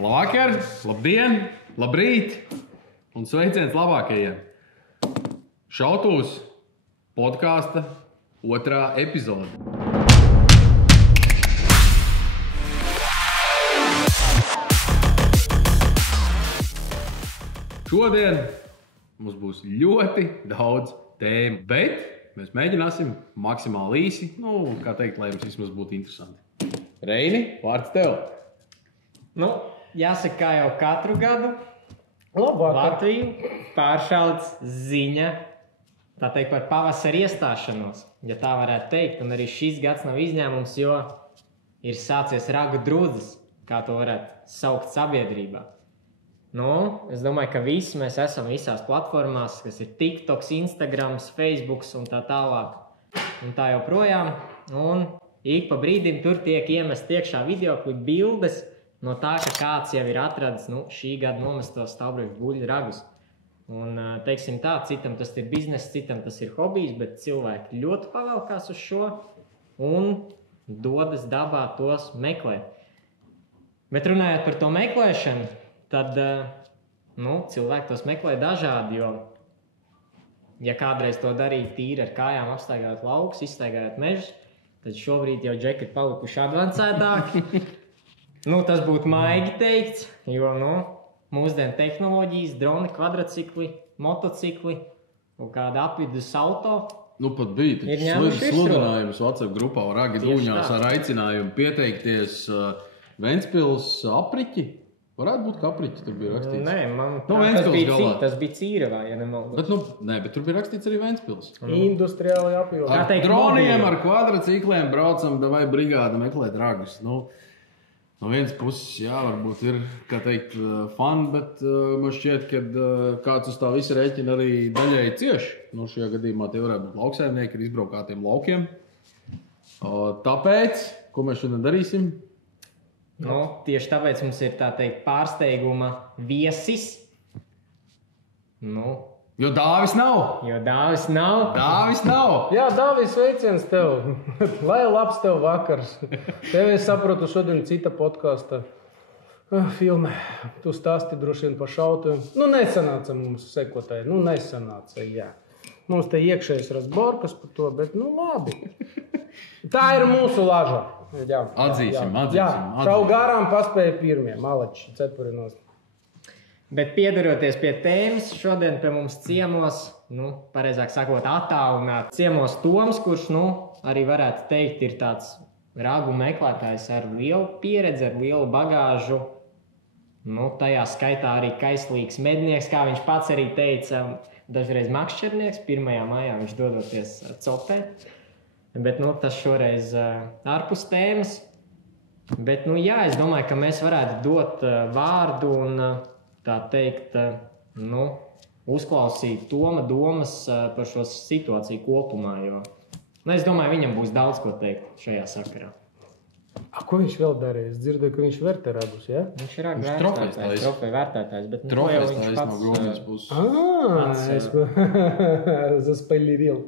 Labvakar, labdien, labrīt un sveiciens labākajiem. Šautavs podkāsta otrā epizode. Šodien mums būs ļoti daudz tēmu, bet mēs mēģināsim maksimāli īsi, lai jums vismaz būtu interesanti. Reini, vārds tev! Jāsaka, kā jau katru gadu Latviju pāršauc ziņa, tā teikt, par pavasara iestāšanos, ja tā varētu teikt, un arī šis gads nav izņēmums, jo ir sācies ragu drudzis, kā to varētu saukt sabiedrībā. Es domāju, ka visi mēs esam visās platformās, kas ir TikToks, Instagrams, Facebooks un tā tālāk, un tā joprojām, un ik pa brīdim tur tiek iemest iekšā videoklipi bildes, no tā, ka kāds jau ir atradis šī gada nomestos stāvbrīšu buļļu ragus. Un, teiksim tā, citam tas ir bizness, citam tas ir hobijs, bet cilvēki ļoti pavelkās uz šo un dodas dabā tos meklēt. Bet runājot par to meklēšanu, tad cilvēki tos meklē dažādi, jo ja kādreiz to darīja tīri ar kājām, apstaigājot laukus, izstaigājot mežus, tad šobrīd jau džeki ir palikuši advancētāki. Tas būtu maigi teikts, jo mūsdienu tehnoloģijas, droni, kvadrcikli, motocikli un kāda apvidus auto. Pat bija sludinājums WhatsApp grupā Ragi Dūņās ar aicinājumu pieteikties Ventspils apriķi. Varētu būt, ka apriķi tur bija rakstīts. Nē, tas bija Cīravā, ja nemaldos. Bet tur bija rakstīts arī Ventspils. Industriāli apjūri. Ar droniem, ar kvadrcikliem braucam, vai brigāda meklēt ragus. No vienas puses, varbūt ir, kā teikt, fun, bet man šķiet, ka kāds uz tā visa rēķina arī daļēji cieši. Šajā gadījumā tie varētu būt lauksaimnieki ar izbraukātiem laukiem. Tāpēc, ko mēs šodien darīsim? Tieši tāpēc mums ir, tā teikt, pārsteiguma viesis. Jo Dāvis nav. Dāvis nav. Jā, Dāvis, sveiciens tev. Lai labs tev vakars. Tev es saprotu šodien cita podkāsta filmē. Tu stāsti droši vien par šautuvi. Nesanāca mums sekotāji. Nesanāca, jā. Mums te iekšējais razborkas par to, bet labi. Tā ir mūsu laža. Jā. Atzīsim. Šau garām paspēja pirmie. Malači, cepurinos. Bet piedaroties pie tēmas, šodien pie mums ciemos, pareizāk sakot, attālināt ciemos Toms, kurš, arī varētu teikt, ir tāds ragu meklētājs ar lielu pieredzi, ar lielu bagāžu. Tajā skaitā arī kaislīgs mednieks, kā viņš pats arī teica, dažreiz makšķernieks, 1. maijā viņš dodoties copēt. Bet, tas šoreiz ārpus tēmas. Bet, es domāju, ka mēs varētu dot vārdu un tā teikt, uzklausīt Toma domas par šo situāciju kopumā, jo es domāju, viņam būs daudz ko teikt šajā sakarā. Ko viņš vēl darīja? Es dzirdēju, ka viņš vērtē ragus, ja? Viņš ir ragu trofeju vērtētājs, bet trofejas no Grūnijas puses. Zaspēlīril.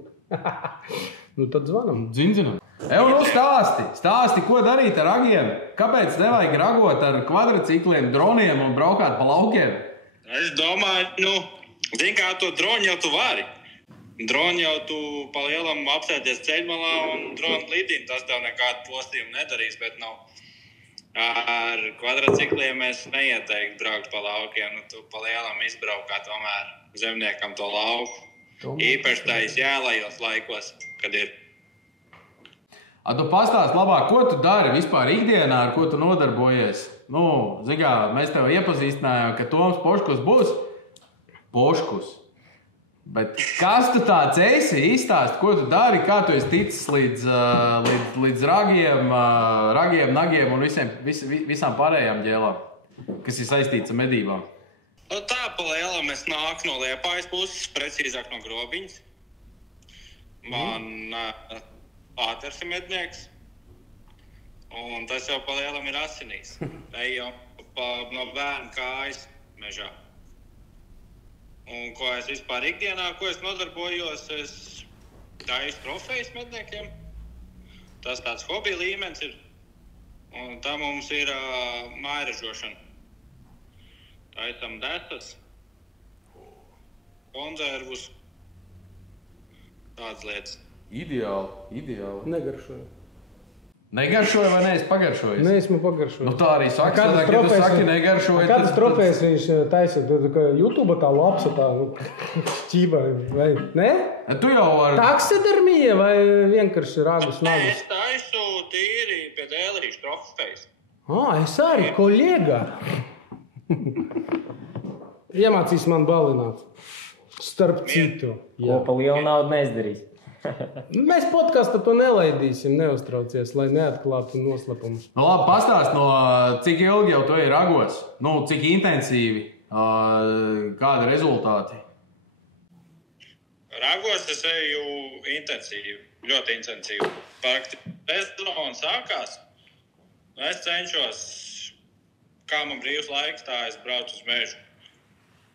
Tad zvanam. Dzinzinam. Stāsti, ko darīt ar ragiem? Kāpēc nevajag ragot ar kvadrcikliem, droniem un braukāt pa laukiem? Es domāju, kā to droni jau tu vari. Droni jau tu pa lielam apsēties ceļmalā un droni lidina. Tas tev nekādu postījumu nedarīs, bet ar kvadrcikliem es neieteiktu braukt pa laukiem. Tu pa lielam izbraukā tomēr zemniekam to lauku. Īpaši tais jālajos laikos, kad ir. Tu pastāst labāk, ko tu dari vispār ikdienā, ar ko tu nodarbojies? Mēs tev iepazīstinājām, ka Toms Poškus būs Poškus. Bet kas tu tāds esi? Izstāst, ko tu dari, kā tu esi ticis līdz ragiem, nagiem un visām pārējām ģēlām, kas ir saistīts ar medībām? Tā pa lielam es nāku no Liepājas puses, precīzāk no Grobiņas. Man āters ir mednieks, un tas jau pa lielam ir asinīs. Eju no bērnu kājas mežā. Un ko es vispār ikdienā, ko es nodarbojos, es taisu trofejas medniekiem. Tas tāds hobija līmenis ir. Un tā mums ir mājražošana. taisam desas, konzervus, tādas lietas. Ideāli. Negaršoju. Negaršoju vai neesi pagaršojis? Neesmu pagaršoju. Nu tā arī saka, Kādas ja tu saki negaršoju. Kādas trofejas viņš taisa? YouTube tā lapsa tā ķība vai ne? Tu jau vari. Taksidermija vai vienkārši ragus Nē, nagus? es taisu tīri pie dēlīšu trofejas. Es arī, kolēģa. Iemācīs man balināt. Starp citu. Ko pa lielu naudu neizdarīs. Mēs podkāstu to nelaidīsim, neuztraucies, lai neatklātu noslēpumus. Nu, labi, pastāst, cik ilgi jau tu ej ragos, cik intensīvi, kādi rezultāti? Ragos es eju intensīvi, ļoti intensīvi. Praktiski sezona sākās. Es cenšos, kā man brīvs laiks, tā es braucu uz mežu.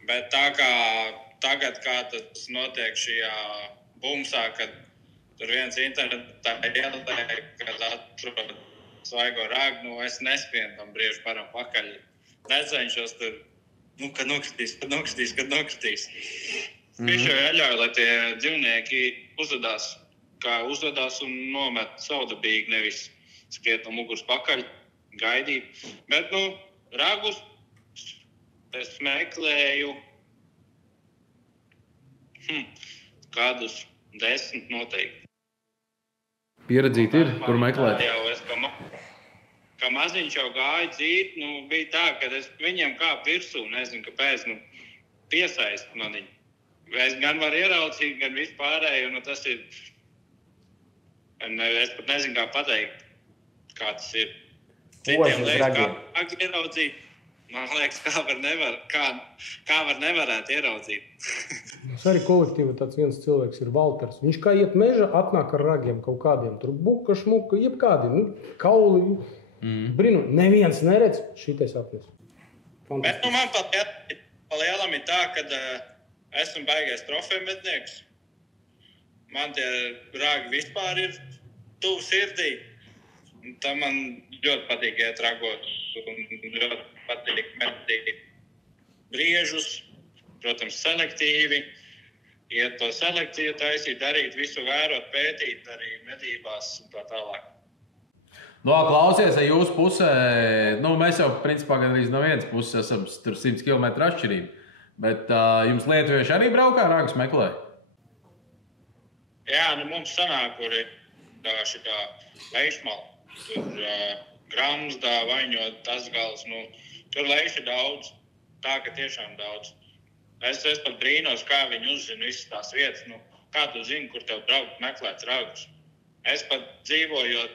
Bet tā kā tagad, kā tas notiek šajā bumsā, kad tur viens internetā ielēja, kad atrod svaigo ragu, es nespienu tam briežu param pakaļ. Necenšos tur, kad nokritīs. Viņš jau ieļauj, lai tie dzīvnieki uzvedās, kā uzvedās un nomet savdabīgi, nevis skriet no muguras pakaļ, gaidīt. Bet, ragus es meklēju kādus 10 noteikti. Pieredzīt ir, kur meklēt? Jau es, kā maziņš jau gāju dzīt, bija tā, ka es viņiem kāpu virsū, nezinu, kāpēc, piesaist man viņu. Es gan varu ieraudzīt, gan vispārēju, tas ir, es pat nezinu, kā pateikt, kā tas ir. Citiem liekas, kā ieraudzīt. Man liekas, kā var nevarētu ieraudzīt. Mums arī kolektīva tāds viens cilvēks ir Valters. Viņš kā iet meža, atnāk ar ragiem kaut kādiem. Tur buka, šmuka, jebkādi, kauli. Brinu, neviens neredz, šitais atnes. Bet man pa lielam ir tā, kad esmu baigais trofeju mednieks. Man tie ragi vispār ir tuvu sirdī. Tā man ļoti patīk iet ragos un ļoti patīk medīt briežus, protams, selektīvi. Iet to selekciju taisīt, darīt visu, vērot, pētīt arī medībās un tā tālāk. Klausies, jūsu pusē, mēs jau principā gandrīz no vienas puses esam tur 100 km atšķirība, bet jums lietuvieši arī braukā ragus meklē? Jā, mums sanāk, kur ir šitā leišmala. Tur Gramsdā, Vaņot, Tasgals, tur leiši daudz, tā ka tiešām daudz. Es pat brīnos, kā viņi uzzina visas tās vietas, kā tu zini, kur tev braukt meklēt ragus. Es pat dzīvojot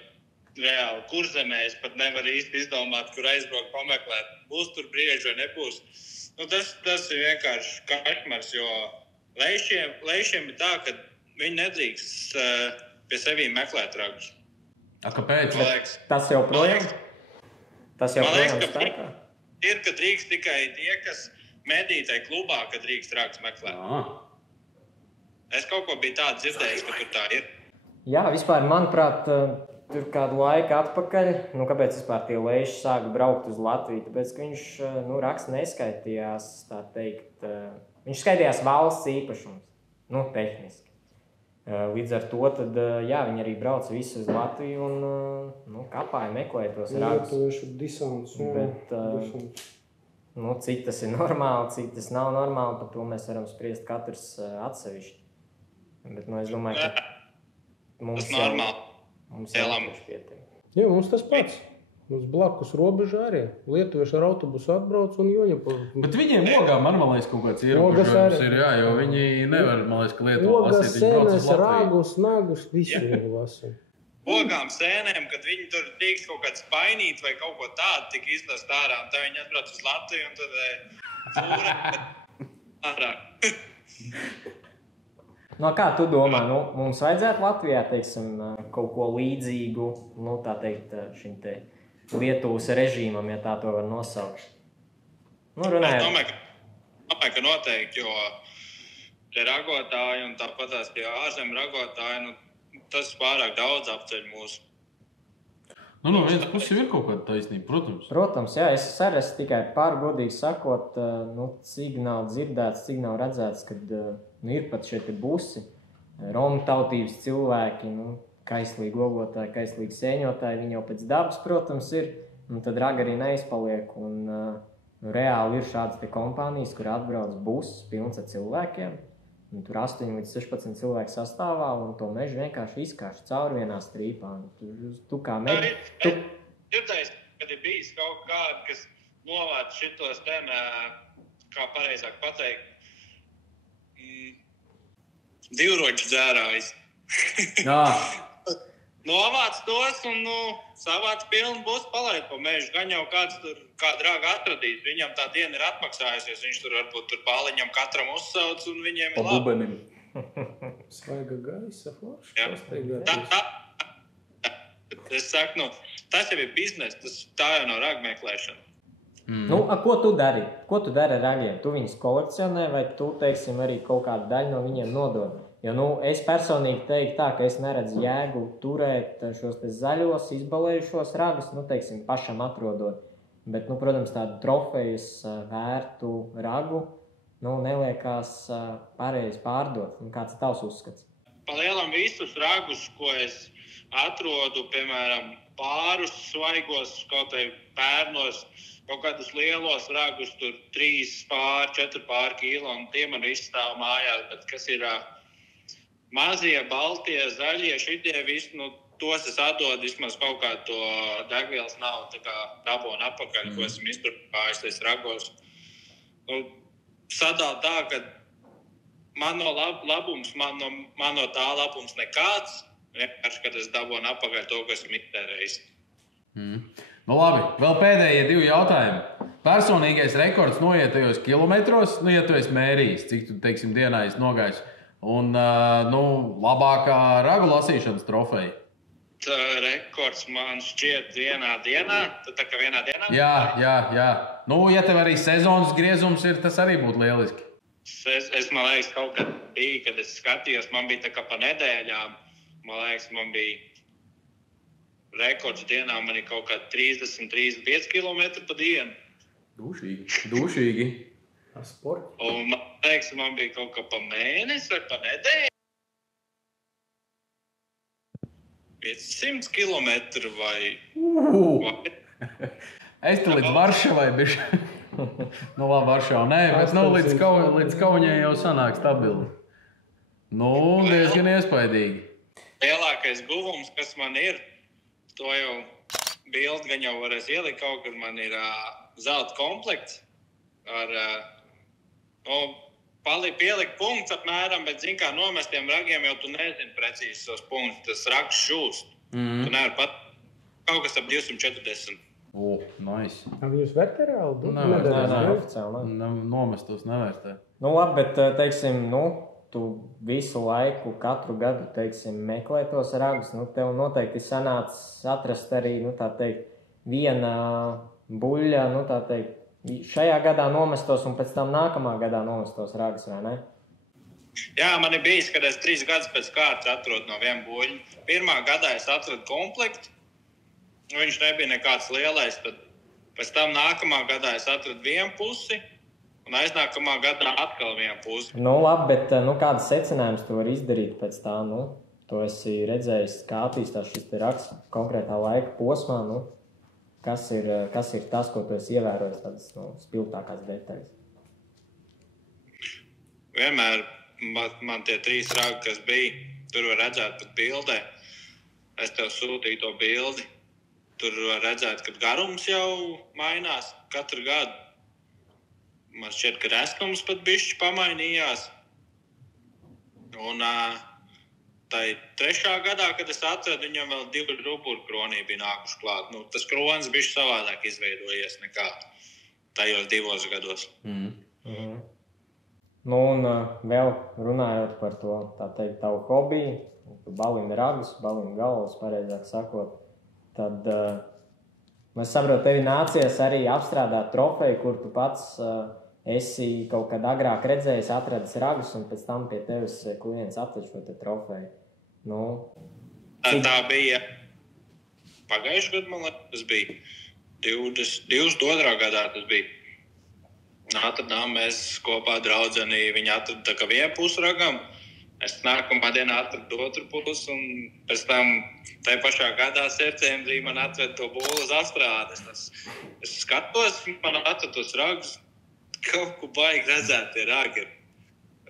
reāli Kurzemē, es pat nevaru īsti izdomāt, kur aizbraukt pameklēt, būs tur brieži vai nebūs. Tas ir vienkārši kašmars, jo leišiem ir tā, ka viņi nedrīkst pie sevī meklēt ragus. Kāpēc? Tas jau projām? Tas jau projām spēkā? Ir, ka drīkst tikai tie, kas medītai klubā, kad drīkst ragus meklēt. Es kaut ko biju tādu dzirdējis, ka tur tā ir. Jā, vispār, manuprāt, tur kādu laiku atpakaļ, kāpēc vispār tie leiši sāka braukt uz Latviju? Tāpēc, ka viņš raksts neskaitījās, tā teikt, viņš skaitījās valsts īpašums, tehniski. Līdz ar to, tad, viņi arī brauca visu uz Latviju un kapāja, meklēja tos ragus. Lietuviešu disants. Bet, cik tas ir normāli, cik tas nav normāli, par to mēs varam spriest katrs atsevišķi. Bet, es domāju, ka mums tas normāli. Jā, mums tas pats. Mums blakus robeža arī. Lietuvieši ar autobusu atbrauc un Joņapu. Bet viņiem ogām, man liekas, kaut kāds ierobežojums ir, jā, jo viņi nevar, man liekas, ka Lietuvā lasīt. Ogas, sēnes, ragus, nagus, visu viņi lasa. Ogām, sēnēm, kad viņi tur drīkst kaut kāds painīt vai kaut ko tādu tik iznest ārā, un tā viņi atbrauc uz Latviju un tad fūra ārā. Kā tu domā, mums vajadzētu Latvijā, teiksim, kaut ko līdzīgu, tā teikt, šim te Lietuvas režīmam, ja tā to var nosaukt? Es domāju, ka noteikti, jo tie ragotāji un tāpat tās tie ārzem ragotāji, tas pārāk daudz apceļ mūsu. No vienas puses ir kaut kāda taisnība, protams. Protams, jā, es arī esmu tikai pārgodīgi sakot, cik nav dzirdēts, cik nav redzēts, kad ir pat šie busi, romu tautības cilvēki, kaislīgi logotāji, kaislīgi sēņotāji, viņi jau pēc dabas, protams, ir, un tad raga arī neizpaliek, un reāli ir šādas te kompānijas, kur atbrauc buss pilns ar cilvēkiem, un tur 8 līdz 16 cilvēku sastāvā, un to mežu vienkārši izkārš cauri vienā strīpā. Tu kā mežu... Dzirdējis, kad ir bijis kaut kādi, kas novāc šitos ten, kā pareizāk pateikt, divroģu dzērājs. Jā. Novāc tos un savāc pilnu būs palaid pa mežu. Gan jau kāds tur kādu ragu atradīs. Viņam tā diena ir atmaksājusies. Viņš tur varbūt tur pāliņam katram uzsauc un viņiem ir labi. Bubenim. Svaiga gaisa, forši. Es saku, tas jau ir biznes. Tā jau nav ragu meklēšana. Ko tu dari? Ko tu dari ar ragiem? Tu viņus kolekcionē vai tu, teiksim, arī kaut kādu daļu no viņiem nodod? Jo, es personīgi teiktu tā, ka es neredzu jēgu turēt šos te zaļos, izbalējušos ragus, teiksim, pašam atrodot. Bet, protams, tādu trofejas vērtu ragu, neliekās pareizi pārdot. Kāds ir tavs uzskats? Palielam visus ragus, ko es atrodu, piemēram, pārus svaigos, kaut vai pērnos, kaut kādus lielos ragus, tur 3 pār, 4 pār kilo, un tie man visi stāv mājās, bet kas ir... Mazie, baltie, zaļie, šitie visi, tos es atdodu vismaz kaut kā to degvielas nav tā kā dabonu apakaļ, ko esmu izturpājis tais ragos. Sadala tā, ka mano labums, mano tā labums nekāds, vienkārši, kad es dabonu apakaļ to, ko esmu iztērējis. Labi, vēl pēdējie 2 jautājumi. Personīgais rekords noietajos kilometros, ja tu esi mērījis, cik tu, teiksim, dienā esi nogājis. Un, labākā ragu lasīšanas trofeja? Rekords man šķiet vienā dienā. Tā kā vienā dienā? Jā. Ja tev arī sezonas griezums ir, tas arī būtu lieliski. Es man liekas, kaut kad bija, kad es skatījos, man bija tā kā pa nedēļām. Man liekas, man bija rekords dienā, man ir kaut kā 30-35 kilometri pa dienu. Dūšīgi. Un man liekas, man bija kaut kā pa mēnesi vai pa nedēļu. 500 kilometru vai... Es te līdz Varšavai bišķi. Labi, Varšava nē, bet līdz Kaunijai jau sanāk stabili. Diezgan iespaidīgi. Lielākais guvums, kas man ir, to jau bildi gan jau varēs ielikt kaut kur, man ir zelta komplekts ar... pielikt punkts apmēram, bet, kā nomestiem ragiem jau tu nezini precīzi tos punktus, tas rags šūst. Tu nevar pat kaut kas ap 240. Nice. Jūs vērtē reāli? Nē, nomestos nevērtē. Labi, bet, teiksim, tu visu laiku, katru gadu, teiksim, meklē tos ragus, tev noteikti sanāca atrast arī, tā teikt, viena buļļa, tā teikt, šajā gadā nomestos un pēc tam nākamā gadā nomestos ragus, vai ne? Jā, man ir bijis, kad es 3 gadus pēc kārtas atrodu no viena buļļa. Pirmā gadā es atradu komplektu, viņš nebija nekāds lielais, tad pēc tam nākamā gadā es atradu vienu pusi un aiznākamā gadā atkal vienu pusi. Labi, bet kādas secinājumus tu vari izdarīt pēc tā, tu esi redzējis, kā attīstās šis te rags konkrētā laika posmā, Kas ir tas, ko tu esi ievērojis, tādas spilgtākās detaļas? Vienmēr man tie 3 ragi, kas bija, tur var redzēt pat bildē. Es tev sūtīju to bildi. Tur var redzēt, ka garums jau mainās katru gadu. Man šķiet, ka restums pat bišķi pamainījās. Un tai 3. gadā, kad es atradu, viņam vēl 2 ruburu kronī bija nākuši klāt. Tas kronis bišķi savādāk izveidojies nekā tajos 2 gados. Un vēl runājot par to, tā teikt, tavu hobiju, tu balini ragus, balini galvas, pareizāk sakot, tad es saprotu, tevi nācies arī apstrādāt trofeju, kur tu pats esi kaut kad agrāk redzējis, atradis ragus, un pēc tam pie tevis klients atved šo te trofeju. Tā bija. pagājušajā gadā, man liekas, tas bija 22. gadā tas bija. Atradām mēs kopā draudzeni, viņi atrada tā kā vienu pusi ragam. Es nākamā dienā atradu otru pusi, un pēc tam tajā pašā gadā septembrī man atved to būlu uz Astrādes. Es skatos, man atved tos ragus, kaut ko baigi redzēt tie ragi.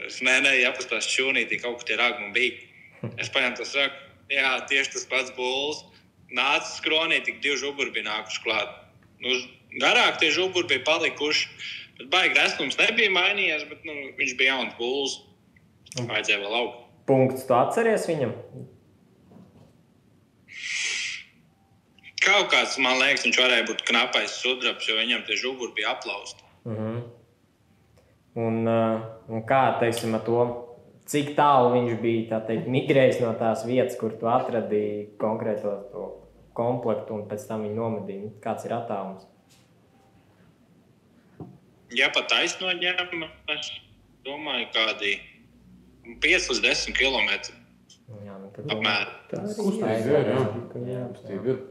Es jāpastās šūnītī, kaut ko tie ragi man bija. Es paņēmu tos ragus, jā, tieši tas pats būls. Nāca skronī, tik 2 žuburi bija nākuši klāt. Nu, garāk tie žuburi bija palikuši, bet baigi resnums nebija mainījies, bet viņš bija jauns būls. Vajadzēja vēl augt. Punkts, tu atceries viņam? Kaut kāds, man liekas, viņš varēja būt knapais sudrabs, jo viņam tie žuburi bija aplausti. Un kā, teiksim, ar to, cik tālu viņš bija, tā teikt, migrējis no tās vietas, kur tu atradīji konkrēto to komplektu un pēc tam viņu nomedīji? Kāds ir attālums? Ja pat taisnoņem, es domāju, kādi 5 līdz 10 kilometri. Jā, nu tad apmēram. Kustība ir.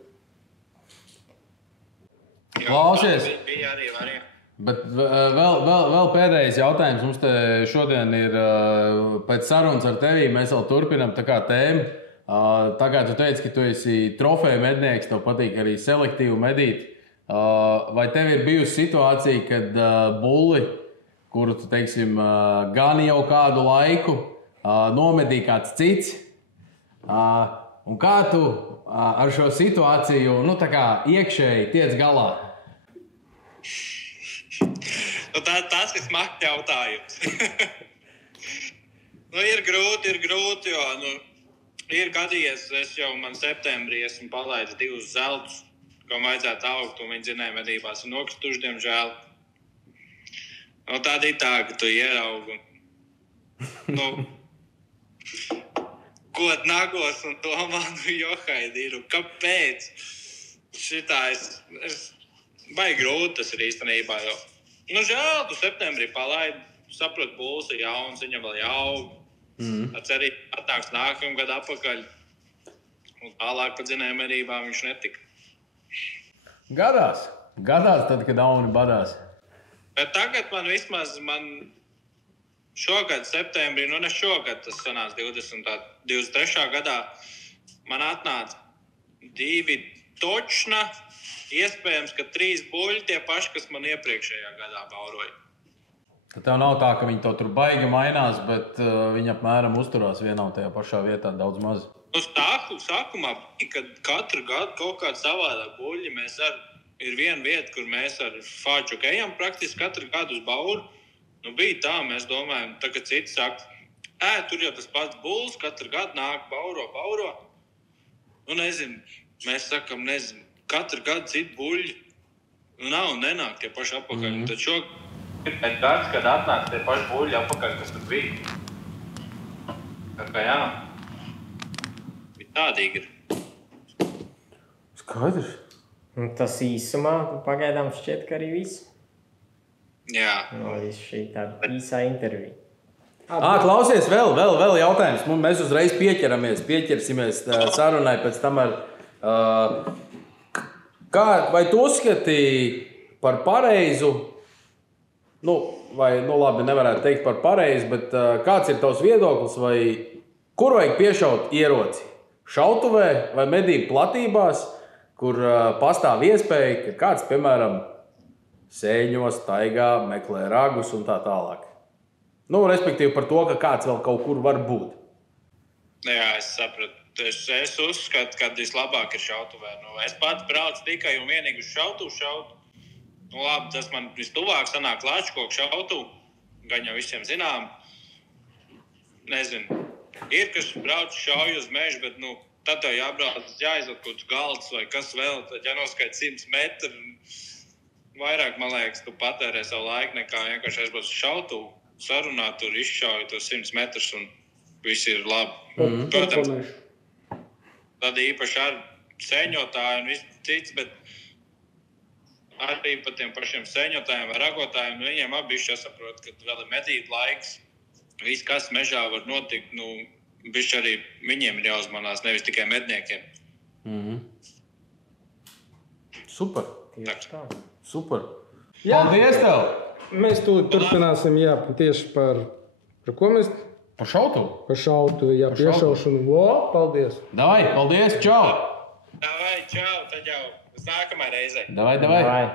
Klausies. Bija arī varianti. Bet vēl pēdējais jautājums. Mums te šodien ir pēc sarunas ar tevi. Mēs vēl turpinām tā kā tēmu. Tā kā tu teici, ka tu esi trofeju mednieks, tev patīk arī selektīvi medīt. Vai tev ir bijusi situācija, kad bulli, kuru tu, teiksim, gan jau kādu laiku nomedīja kāds cits, un kā tu ar šo situāciju, nu, tā kā iekšēji tiec galā? Nu, tas ir smags jautājums. Ir grūti, jo ir gadījies, man septembrī esmu palaidis 2 zeltus, kam vajadzētu augt, un viņi zinēja medībās ir nokrituši, diemžēl. Tāda ir tā, ka tu ieraugi. Ko nagos un domā, johaidi ir, un kāpēc? Šitā baigi grūti tas ir īstenībā, jo. Žēl, tu septembrī palaidi, saprot, būs ir jauns, viņam vēl jāaug. Cerīgi atnāks nākamā gada atpakaļ, un tālāk pa dzinēju medībām viņš netika. Gadās tad, kad Auni badās. Bet tagad man šogad septembrī, ne šogad, tas sanāca 23. gadā, man atnāca 2 točna, iespējams, ka 3 buļļi tie paši, kas man iepriekšējā gadā bauroja. Tad tev nav tā, ka viņi to tur baigi mainās, bet viņi apmēram uzturās vienā un tajā pašā vietā daudz maz. Sākumā bija, kad katru gadu kaut kāda savādāk buļļi. Ir viena vieta, kur mēs ar Fāčuku ejam praktiski katru gadu uz bauru. Bija tā, mēs domājam, tagad citi saka, tur jau tas pats bulls, katru gadu nāk bauro. Mēs sakam, katru gadu citi buļļi. Nenāk tie paši apakaļ. Tad šogad ir gads, kad atnāk tie paši buļļi apakaļ, kas tur bija. Tā kā jā. Tādīgi ir. Skaidrs. Tas īsumā pagaidām šķiet, ka arī viss. Jā. Šī tāda īsā intervija. Klausies, vēl jautājums. Mēs uzreiz pieķersimies sarunai pēc tam ar... Vai tu uzskati par pareizu, labi, nevarētu teikt par pareizu, bet kāds ir tavs viedoklis, vai kur vajag piešaut ieroci? Šautuvē vai medību platībās, kur pastāv iespēja, ka kāds, piemēram, sēņos, staigā, meklē ragus un tā tālāk. Respektīvi par to, ka kāds vēl kaut kur var būt. Jā, es sapratu. Es uzskatu, ka vislabāk ir šautuvē. Es pats braucu tikai un vienīgi uz šautuvu. Labi, tas man vistuvāk sanāk Lāčkoku šautuvu. Gan jau visiem zinām. Nezinu. Ir, kas brauc šauj uz mežu, bet tad tev jābrauc, jāizved kaut kāds galds vai kas vēl, tad jānoskaita 100 metru. Vairāk, man liekas, tu patērē savu laiku nekā vienkārši aizbrauc uz šautuvu, sarunāt, tur izšauj tos 100 metrus un viss ir labi. Protams, tad īpaši ar sēņotāju un viss cits, bet arī par tiem pašiem sēņotājiem vai ragotājiem, viņiem abi jāsaprot, ka vēl ir medību laiks. Viss, kas mežā var notikt, bišķi arī viņiem ir jāuzmanās, nevis tikai medniekiem. Super. Tieši tā. Super. Jā. Paldies tev! Mēs tūlīt turpināsim, jā, tieši par ko mēs? Par šautu. Par šautu, jā, piešaušanu. Paldies. Davai, paldies, čau! Davai, čau, tad jau uz nākamā reizē. Davai.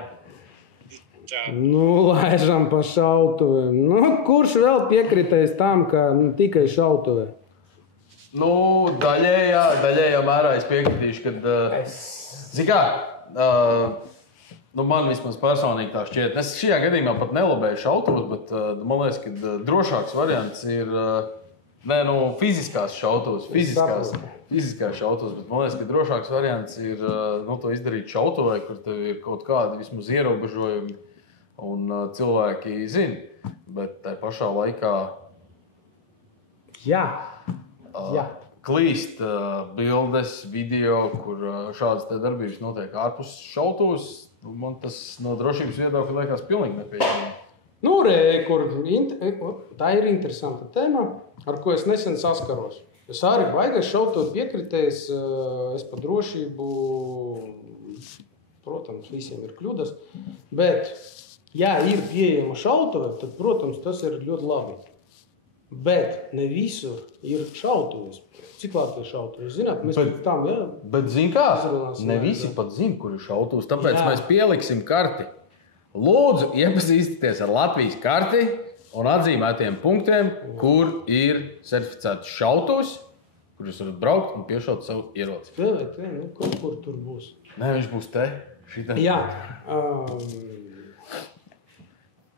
Čau. Nu, laižam pa šautuvē. Nu, kurš vēl piekritēs tam, ka tikai šautuvē? Nu, daļējā mērā es piekritīšu, kad... Zini kā, man vismaz personīgi tā šķiet. Es šajā gadījumā pat nelabēju šautuvus, bet man liekas, ka drošāks variants ir fiziskās šautuvus. Fiziskās šautuvus, bet man liekas, ka drošāks variants ir to izdarīt šautuvē, kur tev ir kaut kādi vismaz ierobežojumi un cilvēki zina. Bet tai pašā laikā klīst bildes, video, kur šādas darbības notiek ārpus šautuvus. Man tas no drošības viedokļa liekas pilnīgi nepieņemami. Nu, tā ir interesanta tēma, ar ko es nesen saskaros. Es arī baigais šautuvu piekritējis, es par drošību, protams, visiem ir kļūdas, bet, ja ir pieejama šautuve, tad, protams, tas ir ļoti labi. Bet ne visur ir šautuves. Cik labi ir šautuves? Zināt, mēs pēc tam, Bet zin kā, ne visi pat zin, kur ir šautuvs, tāpēc mēs pieliksim karti. Lūdzu, iepazīstieties ar Latvijas karti un atzīmētiem punktiem, kur ir certificēts šautuvs, kur jūs varat braukt un piešaut savu ieroci. Kur tur būs? Nē, viņš būs te. Šitā.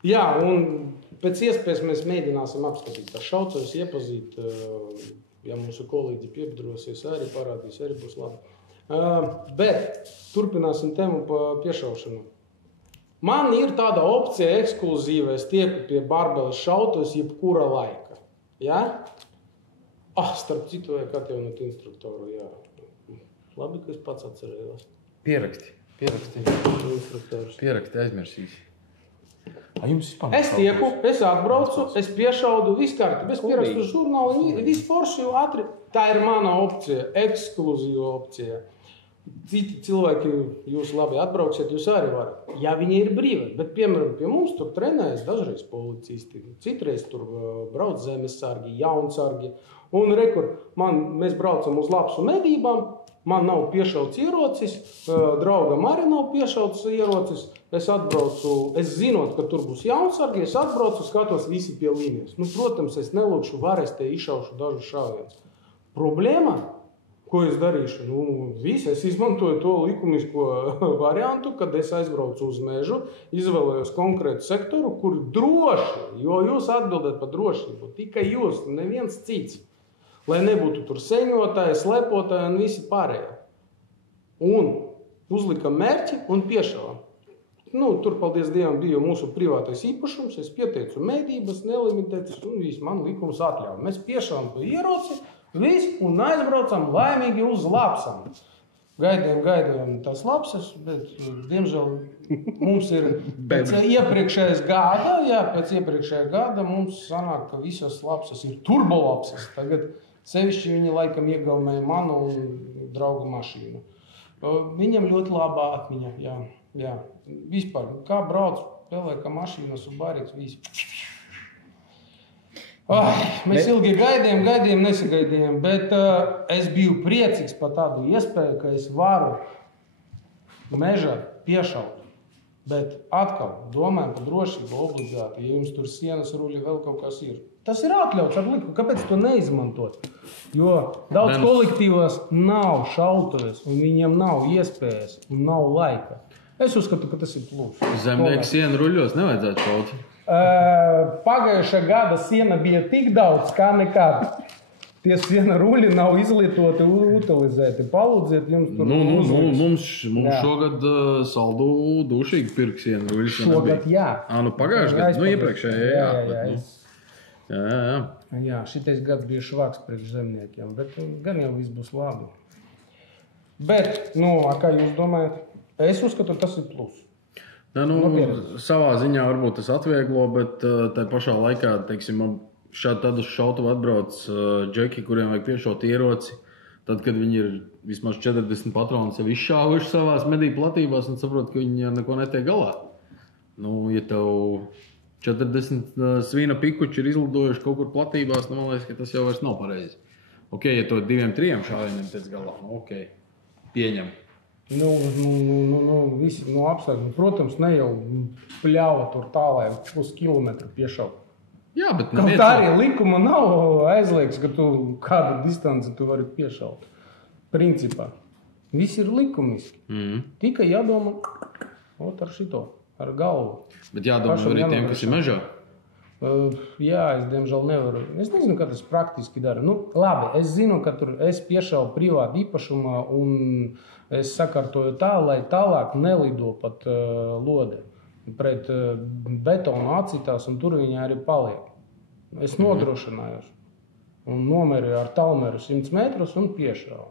Jā, un pēc iespējas mēs mēģināsim apskatīt tā šautuvus, iepazīt, ja mūsu kolēģi piedrosies, arī parādīs, arī būs labi. Bet turpināsim tēmu pa piešaušanu. Man ir tāda opcija ekskluzīva, es tieku pie barbeles šautuvus jebkura laika. Ja? Starp citu, kā tev no instruktoru, jā. Labi, ka es pats atcerējos. Pieraksti, aizmirsīs. Es tieku, es atbraucu, es piešaudu, viss kārti, es pierakstu žurnālu, viss forši ātri. Tā ir mana opcija, ekskluzīva opcija. Citi cilvēki, jūs labi atbrauksiet, jūs arī varat. Ja viņi ir brīvi, bet, piemēram, pie mums tur trenējas dažreiz policisti, citreiz tur brauc zemesargi, jaunsargi. Un mēs braucam uz lapsu medībām, man nav piešauts ierocis, draugam arī nav piešauts ierocis. Es atbraucu, es zinot, ka tur būs jaunsargi, es atbraucu, skatos visi pie līnijas. Protams, es nelūkšu varestē, izšaušu dažu šāvienus. Problēma, ko es darīšu? Es izmantoju to likumisko variantu, kad es aizbraucu uz mežu, izvēlējos konkrētu sektoru, kur droši, jo jūs atbildat par drošību, tikai jūs, neviens cits. Lai nebūtu tur seņotāji, slepotāji un visi pārējie. Un uzlikam mērķi un piešavam. Tur, paldies Dievam, bija mūsu privātais īpašums, es pieteicu medības, nelimitētas, un viss man likums atļauj. Mēs piešavam to ieroci, viss, un aizbraucam laimīgi uz lapsām. Gaidījām tās lapsas, bet, diemžēl, mums ir pēc iepriekšējā gada mums sanāk, ka visas lapsas ir turbolapsas. Tagad sevišķi viņi laikam iegaumēja manu un draugu mašīnu. Viņam ļoti labā atmiņa, jā. Vispār, kā brauc, pelēka mašīnas un barīts, viss. Mēs ilgi gaidījām, nesagaidījām, bet es biju priecīgs par tādu iespēju, ka es varu mežā piešaut. Bet atkal, domājam par drošību obligāti, ja jums tur sienas ruļi vēl kaut kas ir. Tas ir atļauts ar likumu, kāpēc to neizmantot? Jo daudz kolektīvās nav šautuves, un viņiem nav iespējas un nav laika. Es uzskatu, ka tas ir plus. Zemnieku sienu ruļos nevajadzētu šaut. Pagājušā gada siena bija tik daudz, kā nekad. Tie siena ruļi nav izlietoti, utilizēti. Palūdziet jums tur. Mums šogad saldu dušīgi pirks siena ruļi. Šogad, jā. Pagājušā gada, iepriekšējā, jā. Jā, šitais gads bija švaks priekš zemniekiem, bet gan jau viss būs labi. Bet, kā jūs domājat? Es uzskatu, tas ir plus. Savā ziņā varbūt tas atvieglo, bet tai pašā laikā, teiksim, man tādu šautuvu atbrauc džeki, kuriem vajag piešaut ieroci. Tad, kad viņi ir vismaz 40 patronus jau izšāvuši savās medību platībās un saprot, ka viņi ar neko netiek galā. Nu, ja tev 40 svina pikuči ir izlidojuši kaut kur platībās, nu, man liekas, ka tas jau vairs nav pareizi. Ok, ja to 2-3 šāvieniem tiec galā, nu, ok, pieņem. Visi apstākļi. Protams, ne jau pļāva tur tālai puskilometru piešaut. Jā, bet kaut tā arī likuma nav aizliegts, ka tu kādu distanci tu vari piešaut. Principā. Viss ir likumiski. Tikai jādomā ar šito, ar galvu. Bet jādomā arī tiem, kas ir mežā. Jā, es diemžēl nevaru. Es nezinu, kā tas praktiski dara. Nu, labi, es zinu, ka tur es piešauju privātu īpašumā un es sakārtoju tā, lai tālāk nelido pat lode. Pret betonu acitās un tur viņa arī paliek. Es nodrošinājos un nomērīju ar talmeru 100 metrus un piešauju.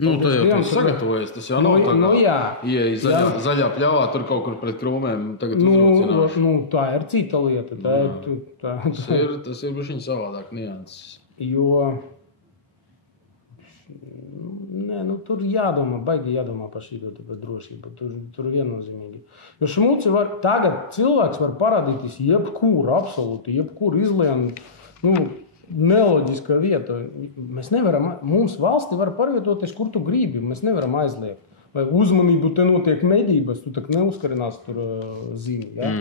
Nu, tu jau tur sagatavojies, tas jau nav tā kā jā. Zaļā pļāvā tur kaut kur pret krūmēm tagad uzrūcināšu. Tā ir cita lieta. Tas ir bišķiņ savādāk nianses. Jo tur jādomā, baigi jādomā par šī drošību. Tur viennozīmīgi. Jo šmuci tagad cilvēks var parādīties absolūti jebkur izlien, neloģiska vieta. Mēs nevaram, mums valsti var pārvietoties, kur tu gribi. Mēs nevaram aizliegt. Vai uzmanību te notiek medības, tu tak neuzkarinās tur zīmi. Ja?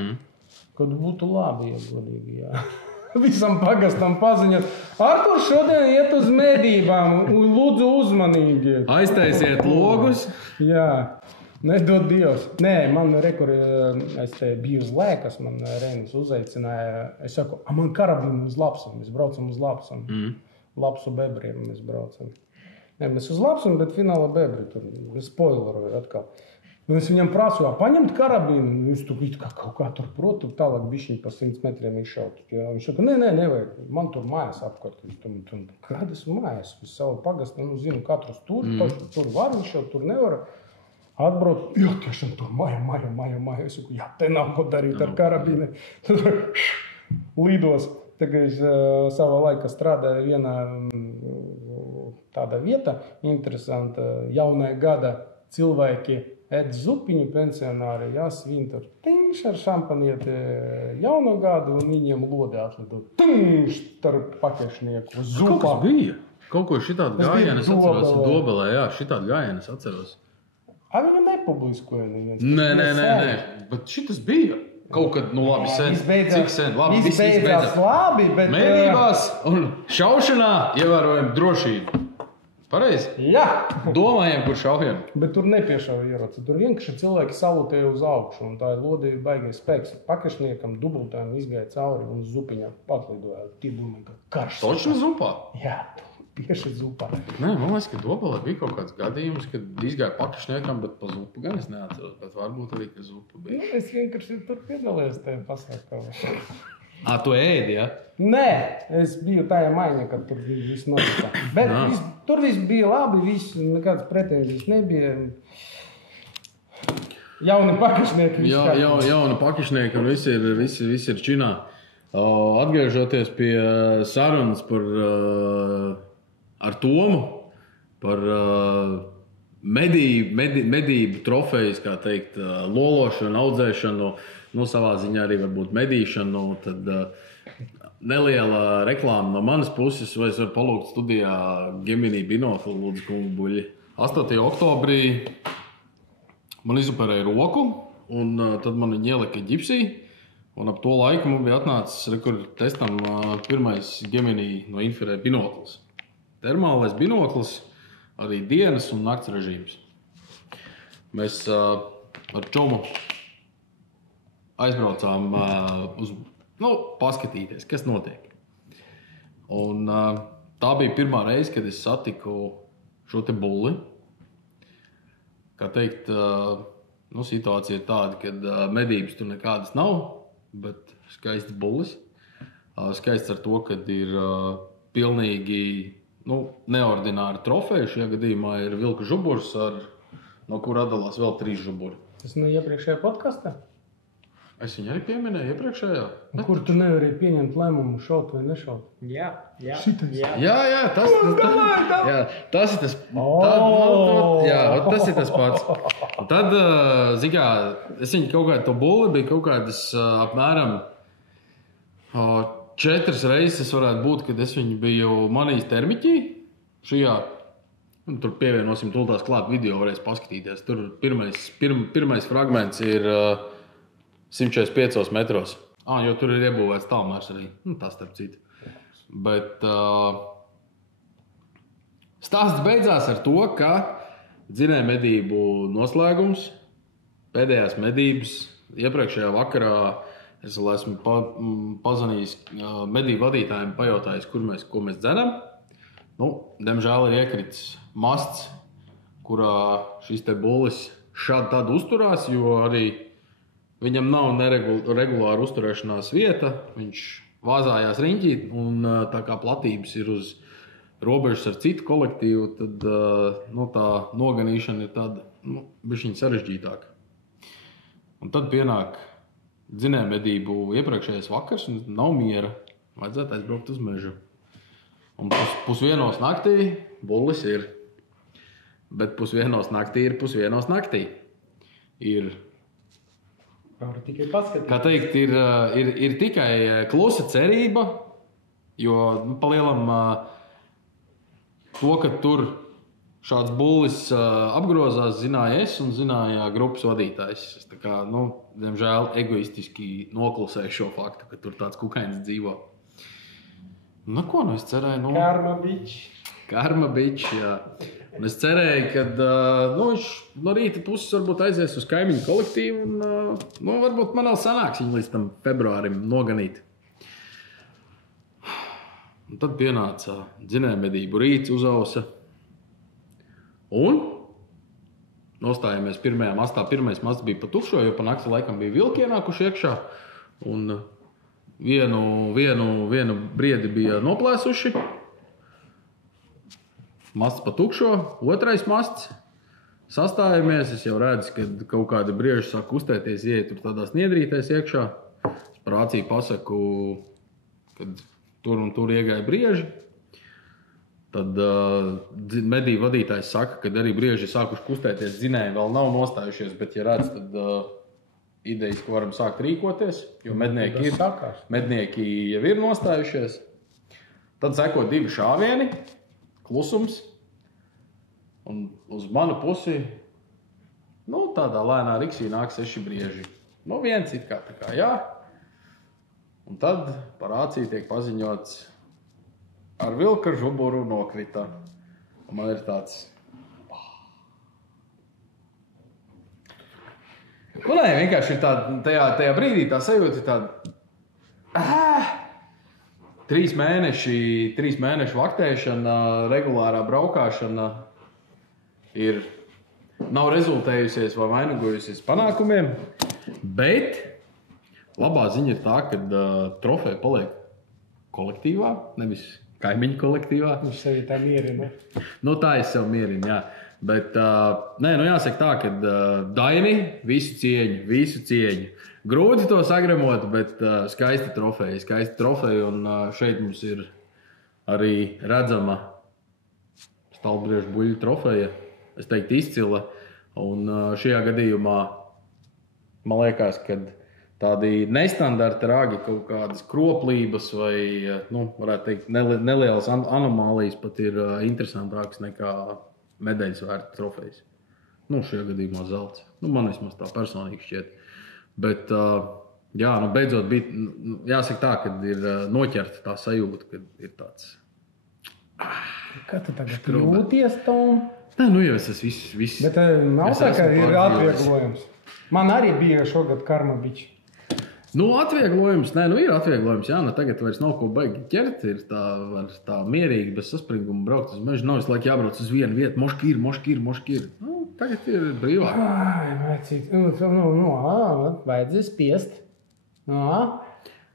Kad būtu labi, ja godīgi. Ja? Visam pagastam paziņot. Artur šodien iet uz medībām. Lūdzu uzmanīgi. Aiztaisiet logus. Jā. Nedod Dievs. Nē, man es te biju uz Lēkas, man Reinis uzaicināja. Es saku, man karabīnu uz Lapsam. Mēs braucam uz Lapsam. Lapsu bebriem mēs braucam. Nē, mēs uz Lapsam, bet fināla bebri tur. Es spoileroju atkal. Un es viņam prasu, paņemt karabīnu. Es tur kaut kā tur protu, tālāk bišķiņ pa 100 metriem izšaut. Viņš saka, nē, nevajag. Man tur mājas apkārt. Kādas mājas? Es savu pagastu, zinu, katrs tur var izšaut, tur nevar. Atbrauc, jā, tiešām tur māja. Es saku, jā, te nav ko darīt ar karabīni. Līdos. Tagad es savā laikā strādāju vienā tāda vieta, interesanta, jaunajā gada cilvēki ēd zupiņu pensionāri, svin tur tiņš ar šampanieti jauno gadu un viņiem lode atlido. Tiņš starp pakešnieku zupā. Kaut kas bija? Kaut ko šitādu gājienu es atceros. Dobelē, jā, šitādu gājienu es atceros. Viņi nepubliskoja. Nē. Bet šitas bija. Kaut kad, labi, sen. Cik sen? Labi, viss beidzās. Labi, bet... Medībās un šaušanā ievērojam drošību. Pareizi? Jā. Domājam, kur šaujam. Bet tur nepiešauja ieroci. Tur vienkārši cilvēki salutēja uz augšu. Un tā lode baigais spēks. Pakašniekam dubultājiem izgāja cauri un zupiņā patlidoja. Tibumi, ka karš. Točno zupā? Jā. Tieši zupā. Nē, man liekas, ka Dobelē bija kaut kāds gadījums, kad izgāja pakašniekam, bet pa zupu gan es neatceros. Bet varbūt arī, ka zupa bija. Es vienkārši tur piedalījos tajā pasākumā. Tu ēdi, ja? Nē, es biju tajā maiņā, kad tur viss notika. Bet tur viss bija labi, nekādas pretenzijas nebija. Jauni pakašnieki. Jauni pakašnieki un visi ir činā. Atgriežoties pie sarunas ar Tomu par medību trofejas, kā teikt, lološanu, audzēšanu, savā ziņā arī varbūt medīšanu, tad neliela reklāma no manas puses, vai es varu palūgt studijā Gemini binokli, lūdzu, kungu buļļi. 8. oktobrī man izoperēja roku, un tad man viņi ielika ģipsī. Un ap to laiku man bija atnācis testam pirmais Gemini no Infrarē binoklis. Termālais binoklis, arī dienas un nakts režīms. Mēs ar čomu aizbraucām paskatīties, kas notiek. Un tā bija pirmā reize, kad es satiku šo te bulli. Kā teikt, situācija ir tāda, kad medības tur nekādas nav. Bet skaists bullis. Skaists ar to, ka ir pilnīgi neordināri trofeji. Šajā gadījumā ir vilka žuburs, no kura atdalās vēl 3 žuburi. Tas no iepriekšējā podkastā? Es viņu arī pieminēju iepriekšējā. Kur tu nevari pieņemt lēmumu šaut vai nešaut? Jā. Jā, tas ir tas. Tas ir tas pats. Un tad, zikā, es viņu kaut kādu to bulli bija kaut kādas apmēram 4 reizes varētu būt, kad es viņu biju manījis termiķī. Šajā, tur pievienosim tūltās klāt video, varēs paskatīties. Tur pirmais fragments ir 145 metros. Jo tur ir iebūvēts tālmērs arī. Tas starp citu. Bet stāsts beidzās ar to, ka dzinēju medību noslēgums, pēdējās medības, iepriekšējā vakarā es vēl esmu pazvanījis medību vadītājiem, pajautājis, ko mēs dzenam. Diemžēl ir iekritis masts, kurā šis te bullis šādi tad uzturās, jo arī viņam nav neregulāra uzturēšanās vieta, viņš vāzājās riņķī, un tā kā platības ir uz robežas ar citu kolektīvu, tad tā noganīšana ir tāda bišķiņ sarežģītāka. Un tad pienāk dzinēju medību iepriekšējais vakars, un nav miera, vajadzētu aizbraukt uz mežu. Un 1:30 naktī bullis ir, bet 1:30 naktī ir 1:30 naktī. Kā teikt, ir tikai klusa cerība, jo palielam to, ka tur šāds bullis apgrozās, zināja es un zināja grupas vadītājs. Es tā kā, diemžēl, egoistiski noklusēju šo faktu, ka tur tāds kukainis dzīvo. Ko es cerēju? Karma bičs, jā. Un es cerēju, ka viņš no rīta puses varbūt aizies uz kaimiņu kolektīvu un varbūt man vēl sanāks viņu līdz tam februārim noganīt. Un tad pienāca dzinēju medību rīts, uzausa. Un nostājāmies pirmajā mastā. Pirmais masts bija pa tukšo, jo pa nakti laikam bija vilki ienākuši iekšā. Un vienu briedi bija noplēsuši. Masts pa tukšo, otrais masts. Sastājamies, es jau redzu, ka kaut kāda brieži sāk kustēties, ieja tur tādās niedrītēs iekšā. Es par acī pasaku, kad tur un tur iegāja brieži. Tad medību vadītājs saka, ka arī brieži sākuši kustēties, dzinēji vēl nav nostājušies, bet ja redz, tad idejas, ka varam sākt rīkoties, jo mednieki jau ir nostājušies. Tad seko 2 šāvieni. Klusums, un uz manu pusi, tādā lēnā riksī nāk 6 brieži. Viens it kā tā kā, jā. Un tad par acī tiek paziņots, ar vilka žuburu nokrita. Un man ir tāds, vienkārši ir tajā brīdī tā sajūta ir tāda, 3 mēnešu vaktēšana, regulārā braukāšana nav rezultējusies vai vainagojusies panākumiem, bet labā ziņa ir tā, ka trofeja paliek kolektīvā, nevis kaimiņu kolektīvā. Viņš sevi tā mierina. Tā es sev mierinu, jā. Bet jāsaka tā, ka Daini visu cieņu. Grūti to sagremot, bet skaista trofeja, un šeit mums ir arī redzama stalbriežu buļļu trofeja, es teiktu izcila, un šajā gadījumā man liekas, ka tādi nestandarta ragi, kaut kādas kroplības vai, varētu teikt, nelielas anomālijas pat ir interesantākas nekā medaļas vērta trofejas. Šajā gadījumā zelts. Man vismaz tā personīgi šķiet. Bet, beidzot bija, jāsaka tā, ka ir noķerta tā sajūta, ka ir tāds. Kā tu tagad jūties, Tom? Jau es esmu viss. Bet nav tā, ka ir atvieglojums. Man arī bija šogad karma bičs. Atvieglojums, ir atvieglojums, jā, tagad vairs nav ko baigi ķert, ir tā mierīgi, bez saspringuma braukt uz mežu, nav visu laiku jābrauc uz vienu vietu, moškīr. Tagad ir brīvāk. Vajadzēja spiest. Nav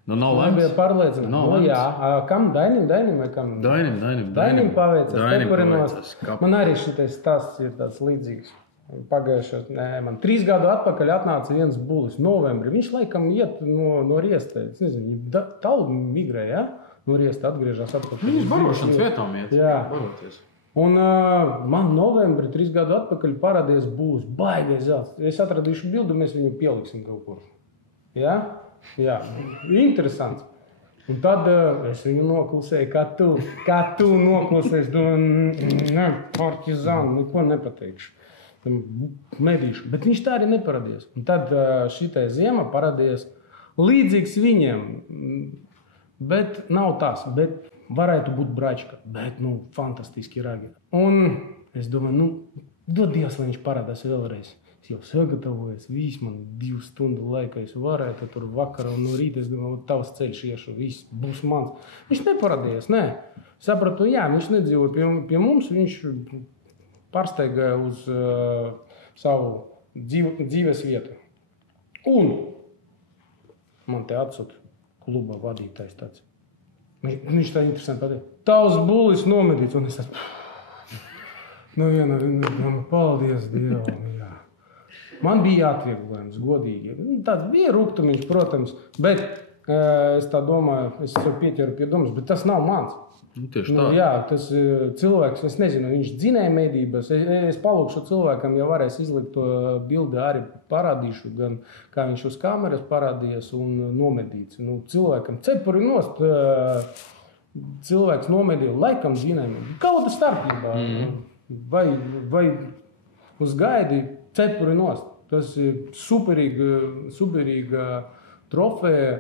Man bija pārliecināts. Jā, kam? Dainim vai kam? Dainim Dainim paveicās. Man arī šitais stāsts ir tāds līdzīgs. Pagājušajā, man 3 gadu atpakaļ atnāca viens bulis novembrī. Viņš laikam iet no Riesta, es nezinu, tālu migrē, ja? No Riesta atgriežās atpakaļ. Viņš barošanas vietām iet. Jā. Baroties. Un man novembrī 3 gadu atpakaļ parādījās bulis, baigais zelts. Es atradīšu bildu, mēs viņu pieliksim kaut kur. Ja? Jā, interesants. Un tad es viņu noklusēju, kā tu noklusēsi, partizāni, neko nepateikšu. Medīšu, bet viņš tā arī neparādījās. Un tad šitai ziema parādījās līdzīgs viņiem, bet nav tas, bet varētu būt bračka, bet, fantastiski ragi. Un es domāju, dod Dievs, lai viņš parādās vēlreiz. Es jau sagatavojies, viss man 2 stundu laikā, es varētu tur vakarā un no rīta, es domāju, tavs ceļš iešu, viss būs mans. Viņš neparādījās, nē. Sapratu, jā, viņš nedzīvo pie mums, viņš pārsteigāja uz savu dzīves vietu. Un man te atsūt kluba vadītājs tāds. Viņš tā interesanti pateica. Tavs bulis nomedīts, un es tāds. Paldies Dievam, jā. Man bija atvieglojums, godīgi. Tāds bija rūgtumiņš, protams, bet es tā domāju, es sev pieķeru pie domas, bet tas nav mans. Tieši tā. Jā, tas cilvēks, es nezinu, viņš dzinēja medības. Es palūkšu cilvēkam, ja varēs izlikt to bildi, arī parādīšu, gan kā viņš uz kameras parādījies un nomedīts. Cilvēkam cepuri nost, cilvēks nomedīja, laikam dzinēja medības. Kauda starpībā. Vai uz gaidi cepuri nost. Tas ir superīga trofeja.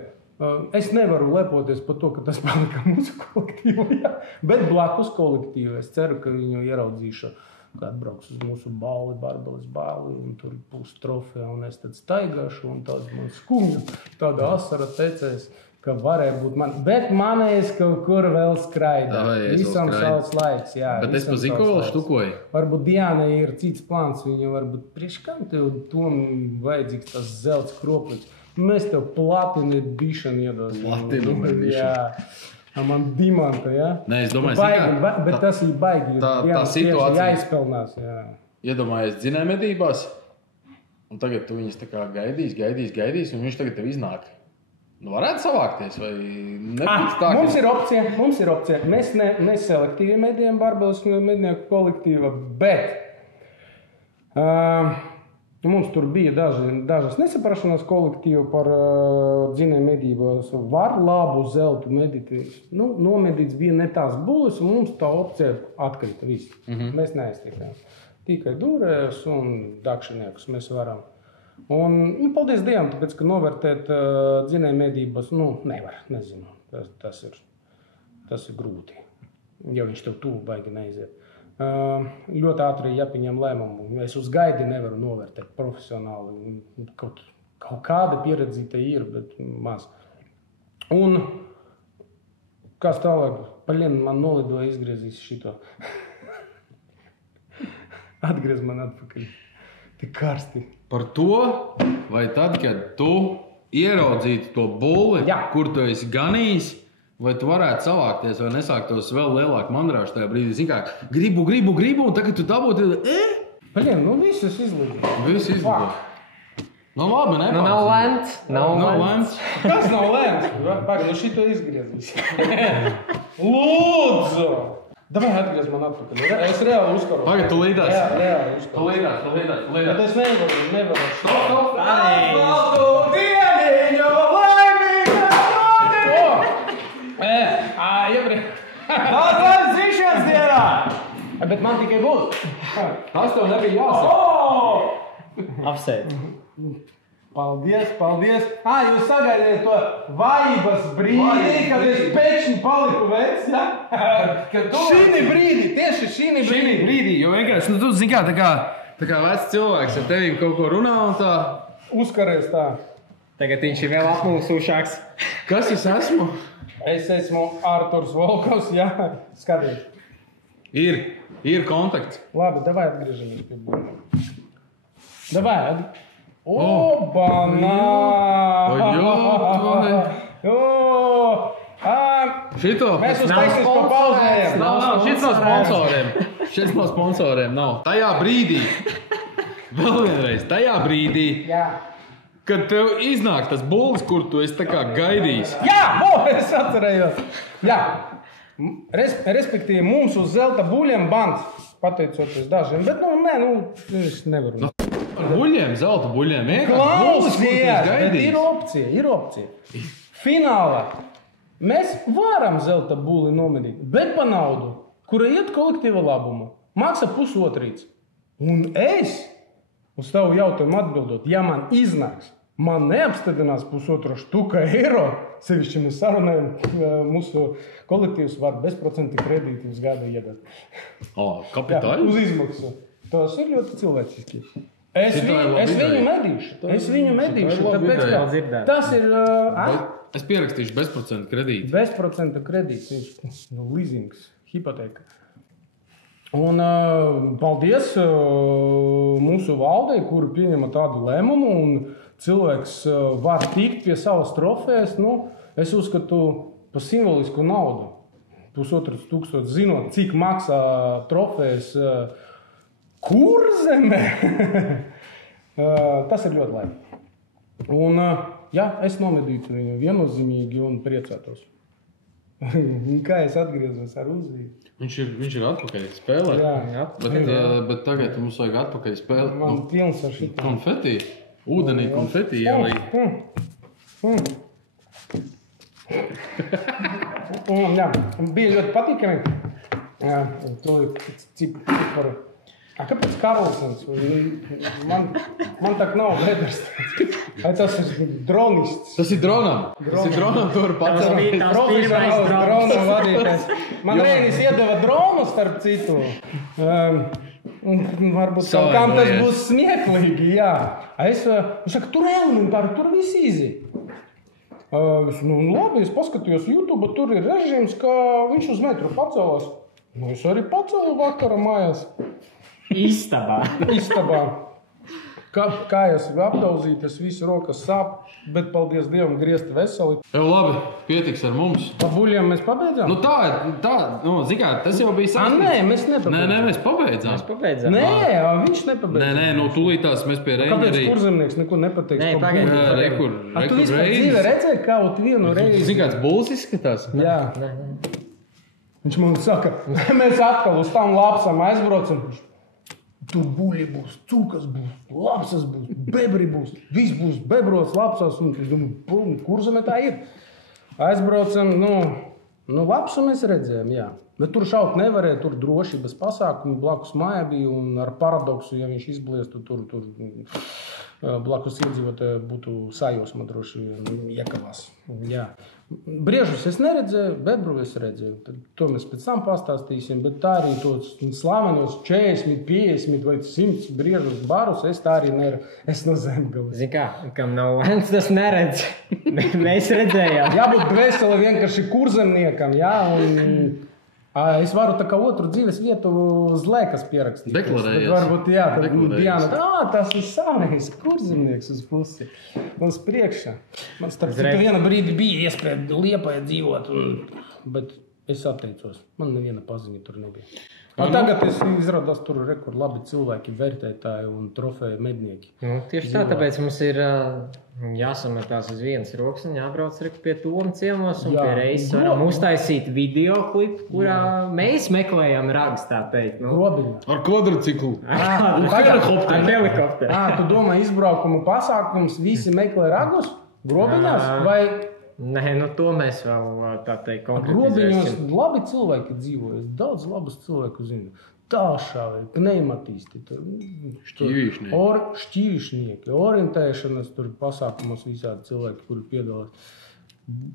Es nevaru lepoties par to, ka tas palika mūsu kolektīvā, bet blakus kolektīvā. Es ceru, ka viņu ieraudzīšu, kad atbrauks uz mūsu balli, Barbaras balli, un tur būs trofeja, un es tad staigāšu, un tāds man skumja, tāda asara tecēs, ka varēja būt man. Bet manējais kaut kur vēl skraida. Visam savs laiks, jā. Bet es pa Zikovu štukoju. Varbūt Diānai ir cits plāns, viņa varbūt priekškam tev tom vajadzīgs tas zelts kroplis. Mēs tev platini bišanu iedosim. Platinu bišanu. Jā. Man dimanta, jā. Nē, es domāju, bet tas ir baigi. Tā situācija. Jāizpelnās, jā. Iedomājies dzinēja medībās, un tagad tu viņus tā kā gaidīs, un viņš tagad tev iznāk. Varētu savākties, vai nebūtu tā? Mums ir opcija. Mēs neselektīvi medījam Barbaras mednieku kolektīva, bet mums tur bija dažas nesaprašanās kolektīva par dzinēju medībās. Var labu zeltu medīt. Nomedīts bija ne tās bulis, un mums tā opcija atkrita viss. Mēs neaiztiekām. Tikai dūrējus un dakšiniekus mēs varam. Un paldies Dievam, tāpēc, ka novērtēt dzinēju medības, nevar, nezinu. Tas ir grūti, ja viņš tev tuvu baigi neiziet. Ļoti ātri jāpieņem lēmumu. Es uz gaidi nevaru novērtēt profesionāli. Kaut kāda pieredzīta ir, bet maz. Un kas tālāk? Man nolidoja izgriezīs šito. Atgriez man atpakaļ. Tik karsti. Par to, vai tad, kad tu ieraudzītu to bulli, kur tu esi ganījis, vai tu varētu savākties, vai nesāktos vēl lielāku mandrāžu tajā brīdī? Zini kā, gribu, un tagad tu dabūti, visus izlido. Visus izlido. Labi, nepārzīm. Nav lēmts. Kas nav lēmts? Šito izgriezīs. Lūdzu! Davai atgriez man atpakaļ. Es reāli uzkaru. Pagad, tu līdās. Jā, reāli uzkaru. Tu līdās. Bet es nevaru. Stop. Atbalstu dieniņu laimīgā šodien! Tas ir zīšanas dienā! Bet man tikai būs. Tas tev nebija jāsaka. Apsēd. Paldies. Jūs sagaidījāt to vājības brīdi, kad es pēkšņi paliku vecs, ja? Tieši šī brīdī. Jo vienkārši, tu zini kā, tā kā vecs cilvēks ar tevīm kaut ko runā un tā. Uzkaries tā. Tagad viņš ir vēl apmulsušāks. Kas es esmu? Es esmu Arturs Volkovs, jā. Skaties. Ir kontakts. Labi, davai atgriežamies pie būna. Davai, Obanā! Šito? Mēs uztaisīs pa pauzējiem. Šis no sponsoriem. Tajā brīdī, Vēl vienreiz, tajā brīdī, kad tev iznāk tas bullis, kur tu esi tā kā gaidījis. Es atcerējos. Jā, respektīvi mums uz zelta buļiem bands, pateicoties dažiem, bet es nevaru. Buļiem, zelta buļiem, ir opcija. Finālā mēs varam zelta bulli nomedīt, bet pa naudu, kura iet kolektīva labuma, maksā pusotrīts. Un es uz tavu jautājumu atbildot, ja man iznāks, man neapstādinās pusotru štuka eiro, sevišķi mēs sarunājam, mūsu kolektīvs var bezprocenta kredīti uz gadu iedot. Kapitāli? Uz izmaksu. Tas ir ļoti cilvēciski. Es viņu medīšu. Tāpēc, tas ir... Es pierakstīšu bezprocenta kredīti. Bezprocenta kredīts, leasings, hipoteka. Un paldies mūsu valdei, kuri pieņema tādu lēmumu, un cilvēks var tikt pie savas trofejas. Es uzskatu pa simbolisku naudu. 1500, zinot, cik maksā trofejas Kurzeme. Tas ir ļoti labi. Un es nomedītu viņu viennozīmīgi un priecātos. Kā es atgriezos ar Uzviju? Viņš ir atpakaļ spēlē. Bet tagad mums vajag atpakaļ spēlēt. Man pilns ar šitā. Konfeti. Ūdenī konfeti ielai. Bija ļoti patīkami. To cik par... Kāpēc Karlsons? Man tā nav bedrs. Tas ir dronists. Tas ir dronam. Tas ir dronam, to var pacelt. Drona vadītājs. Man reinis iedeva dronu starp citu. Varbūt kaut kam tas būs smieklīgi, jā. Viņš saka, tur elementāri, tur viss īzi. Labi, es paskatījos YouTube, tur ir režīms, ka viņš uz metru pacelās. Es arī pacelu vakara mājās. Istabā. Kājas apdauzītas, visu rokas sāp, bet paldies Dievam griezti veseli. Labi, pietiks ar mums. Pa buļiem mēs pabeidzām? Zikā, tas jau bija sākums. Nē, mēs nepabeidzām. Nē, mēs pabeidzām. Nē, viņš nepabeidzām. Nē, tūlītās mēs pie Reina arī. Kāpēc Kurzemnieks neko nepateiks? Nē, pagaidām. Rekur tu vispār dzīvē redzēji kaut vienu reizi? Zini, kāds bulls izskatās? Jā. Viņš man saka, mēs atkal uz tām lapsām aizbraucam. Tur buļi būs, cūkas būs, lapsas būs, bebri būs, viss būs bebros, lapsas, un es domāju, Kurzeme tā ir. Aizbraucam, lapsu mēs redzējām, jā. Bet tur šaut nevarēja, tur drošības pasākumi, blakus māja bija, un ar paradoksu, ja viņš izbliestu, tur blakus iedzīvotāji būtu sajūsma droši iekavās. Jā. Briežus es neredzēju, bebru es redzēju. To mēs pēc tam pastāstīsim, bet tā arī tos slavenos 40, 50 vai 100 briežus barus es tā arī es no Zemgales. Zini kā, kam nav lēns, tas neredz. Mēs redzējām. Jābūt dvēseli vienkārši kurzemniekam, jā, un... Es varu tā kā otru dzīves vietu uz lēkas pierakstīt. Deklarējies. Varbūt, jā, tad Diana, tas ir savais kurzemnieks uz pusi. Uz priekšā. Man starp citu viena brīdi bija iespēja Liepājā dzīvot, bet es atteicos. Man neviena paziņa tur nebija. Tagad es izrādās tur labi cilvēki, vērtētāji un trofeja mednieki. Tieši tā, tāpēc mums ir jāsametās uz vienas rokas un jābrauc pie Toma ciemos un pie reizes varam uztaisīt videoklipu, kurā mēs meklējam ragus, tā teikt. Grobiņā. Ar kvadriciklu. Ar helikopteru. Tu domā izbraukumu pasākums, visi meklē ragus grobiņās vai... Nē, to mēs vēl tā teikt konkretizēsim. Grobiņos labi cilvēki dzīvo, es daudz labus cilvēku zinu. Tāšāvi, pneimatīsti, šķīvišnieki, orientēšanas tur pasākumos visādi cilvēki, kuri piedalās.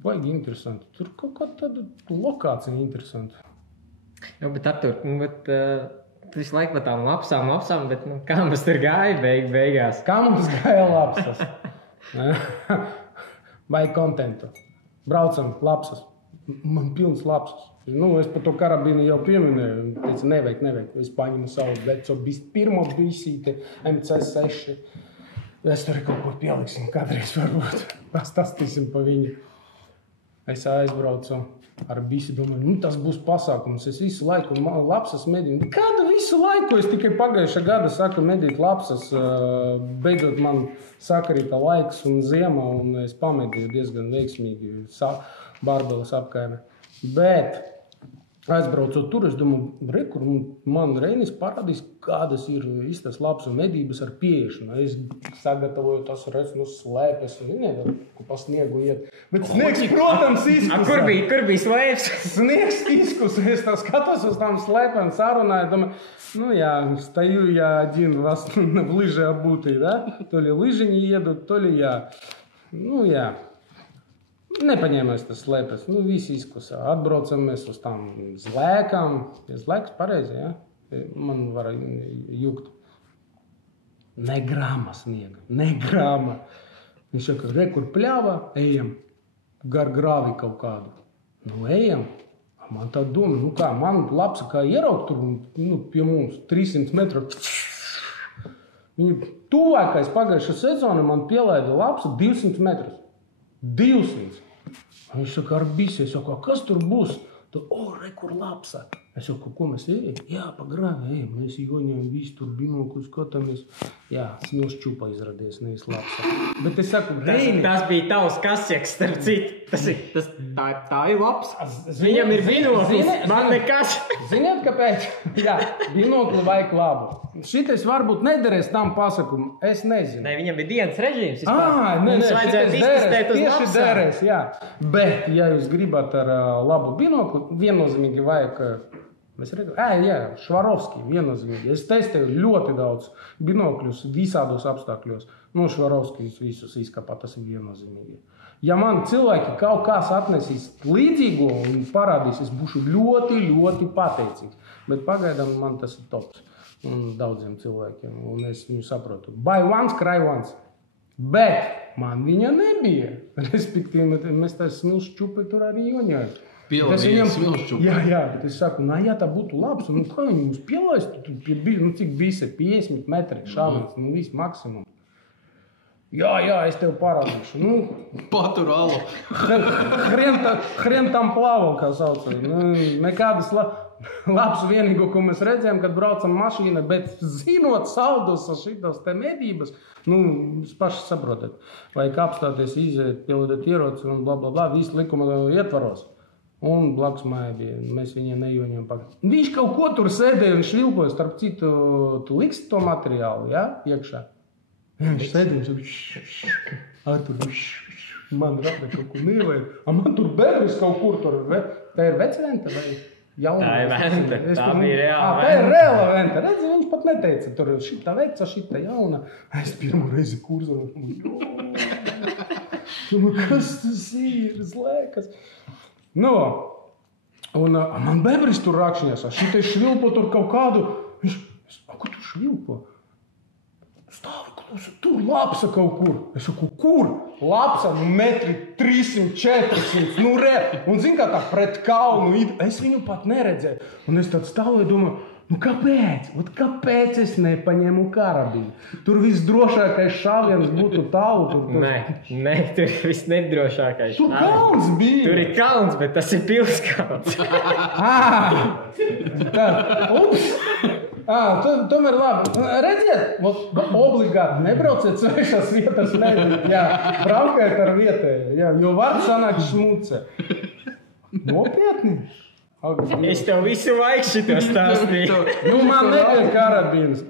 Baigi interesanti. Tur kaut kā tāda lokācija interesanta. Jā, bet Artur, tu visu laiku par tām lapsām, bet kā mums tur gāja beigās? Kā mums gāja lapsas? Vai kontentu. Braucam lapsas. Man pilns lapsas. Es par to karabīnu jau pieminēju. Teicu, nevajag. Es paņemu savu veco pirmo bisīti MC6. Es tur kaut ko pieliksim kādreiz varbūt. Pastāstīsim pa viņu. Es aizbraucu ar bisi, domāju, tas būs pasākums. Es visu laiku lapsas medinu. Kādu visu laiku, es tikai pagājušā gada saku medīt lapsas, beidzot man sakarīta laiks un ziema, un es pamedīju diezgan veiksmīgi Bārbeles apkaime. Bet aizbraucot tur, es domāju, kur man Reinis parādīs, kādas ir īstas labs un medības ar pieešanu. Es sagatavoju tas slēpes un nevaru pa sniegu iet. Bet sniegs, protams, izkusā. Kur bija slēpes? Sniegs izkusā. Es tā skatos uz tām slēpēm, sarunāju, domāju, стою я один вас в лыжи обутый, да? То ли лыжи не едут, то ли я. Nepaņēmēs tas slēpes, visi izkusā. Atbraucam mēs uz tām zlēkām. Zlēkas pareizi, ja? Man var jūgt. Ne grama sniega, ne grama. Viņš saka, kur pļāvā, ejam. Gar grāvi kaut kādu. Ejam. Man tā doma, man lapsa kā ieraugt tur, pie mums 300 metru. Viņu tuvākais pagājušā sezona man pielaida lapsa 200 metrus. 200. Viņš saka, ar bisi. Es saku, kas tur būs? Kur lapsa. Es saku, ko mēs ejam? Jā, pa grāvi ejam. Mēs joņojam visu tur binoklu, skatāmies. Jā, smilš čupa izradies, nevis lapsa. Bet es saku, tas bija tavs kasjeks, starp citu. Tā ir labs. Viņam ir binoklis, man nekas. Ziniet, kāpēc? Jā, binokli vajag labu. Šitais varbūt nederēs tam pasakumu. Es nezinu. Ne, viņam bija dienas režīms. Mums vajadzētu iztestēt uz lapsām. Tieši derēs, jā. Bet, ja jūs gribat ar labu binoklu, viennozīmīgi vajag... Švarovski, viennozīmīgi. Es testēju ļoti daudz binokļus visādos apstākļos. Švarovskis visus izkapā, tas ir viennozīmīgi. Ja man cilvēki kaut kas atnesīs līdzīgo un parādīs, es būšu ļoti, ļoti pateicīgs. Bet pagaidām man tas ir tops. Un daudziem cilvēkiem, un es viņu saprotu. Buy once, cry once. Bet man viņa nebija. Respektīvi, mēs tā smilšu čupi tur arī joņojam. Pielādījām smilšu čupi. Jā, bet es saku, ja tā būtu labs, un kā viņi mums pielaist, cik bise, 50 metri šāvens, viss maksimums. Jā, es tev parādīšu. Patur alu. Hrien tam plāvo, kā sauc. Nekādas labs vienīgo, ko mēs redzējām, kad braucam mašīna, bet zinot saldus šitos te medības, paši saprotat. Vajag apstāties, iziet, pielādēt ieroci un blablabla, visu likuma ietvaros. Un blakus māja bija, mēs viņiem nejoņojam pakaļ. Viņš kaut ko tur sēdēja un švilkoja, starp citu, tu liksi to materiālu, jā, iekšā? Viņš sēdēja, man rada kaut ko nevajag. Man tur bebris kaut kur tur, tā ir vecventa vai jauna? Tā ir venta, tā bija reāla venta. Tā ir reāla venta, redzi, viņš pat neteica, tur šita veca, šita jauna. Es pirmo reizi kurzonu, kas tas ir, zlēkas. Un man bebris tur rakšņās, šitai švilpo tur kaut kādu. Viņš, ko tu švilpo? Stāvi klusi, tur lapsa kaut kur. Es saku, kur? Lapsa, metri 300, 400, Un zin kā tā pret kalnu, es viņu pat neredzēju. Un es tad stāvoju, domāju, kāpēc? Kāpēc es nepaņēmu karabīnu? Tur visdrošākais šāviens būtu tālu. Nē, tur viss nedrošākais. Tur kalns bija. Tur ir kalns, bet tas ir pilskalns. Tomēr labi. Redziet, obligāti nebrauciet svešās vietas, braukēt ar vietēju, jo var sanākt šmuce. Nopietni? Es tev visu laiku šito stāstīju. Man nebija karabīnas.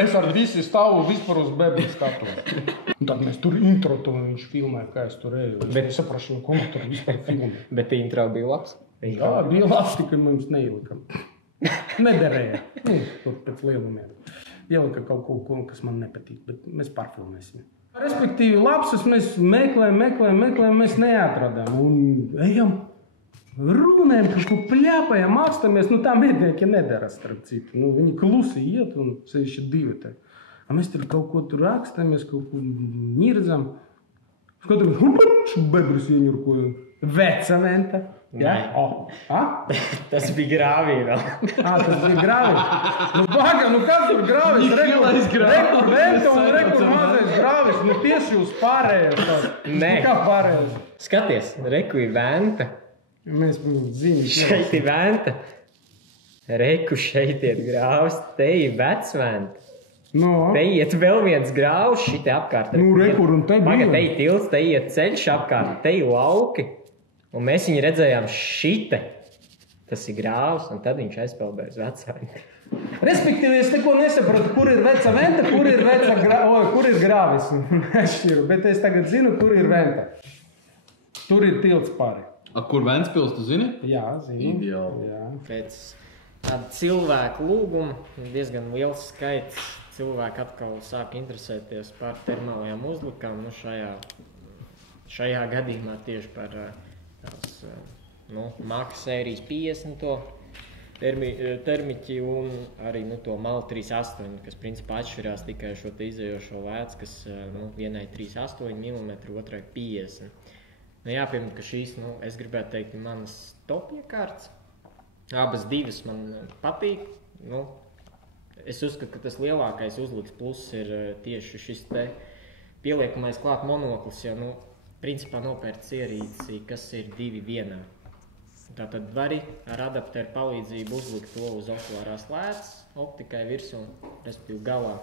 Es ar visi stāvu vispār uz bebri skatos. Un tad mēs tur intro, viņš filmēja, kā es tur eju. Bet es saprašu, ko man tur vispār filmē. Bet intro bija labs? Jā, bija labs, tikai mums neielikam. Nederēja. Tur pēc lielumiem. Ielika kaut ko, kas man nepatīk, bet mēs pārfilmēsim. Respektīvi, lapsas mēs meklējam, mēs neatradām. Un ejam. Runājam, kaut ko pļāpājam, mākstamies, tā mednieki nedara starp citu. Viņi klusi iet un sevišķi divi te. Mēs tur kaut ko tur rakstamies, kaut ko nirdzam. Skatāmies, bebris ieņurkoju. Veca venta. Jā? Tas bija grāvī vēl. Tas bija grāvī. Kāds tur grāvis? Rekur venta un rekur mazais grāvis. Tieši uz pārējais. Nē. Kā pārējais? Skaties, reku ir venta. Mēs zinām. Šeit ir venta. Reku šeit iet grāvs, te ir vecventa. No. Te iet vēl viens grāvs, šitie apkārt. Rekur un te bija. Te ir tilts, te iet ceļš apkārt, te ir lauki. Un mēs viņu redzējām šite. Tas ir grāvs, un tad viņš aizpeldēja uz vecventa. Respektīvi, es neko nesapratu, kur ir veca venta, kur ir grāvis. Bet es tagad zinu, kur ir venta. Tur ir tilts pāri. Kur Ventspils, tu zini? Jā, zinu. Ideāli. Jā. Pēc tāda cilvēku lūguma, diezgan liels skaits cilvēku atkal sāk interesēties par termālajām uzlikām. Nu, šajā gadījumā tieši par tās Maka sērijas 50. termiķi un arī to Malu 38, kas principā atšķirās tikai šo te izējošo lēcu, kas vienai 38 mm, otrai 50. Jāpiemina, ka šīs, es gribētu teikt, ir manas top iekārtas. Abas divas man patīk. Es uzskatu, ka tas lielākais uzliks pluss ir tieši šis te pieliekamais klāt monoklis, jo, principā nopērts ierīci, kas ir 2 vienā. Tātad vari ar adapteru palīdzību uzlikt to uz okulārās lēcas, optikai virsū, respektīvi galā.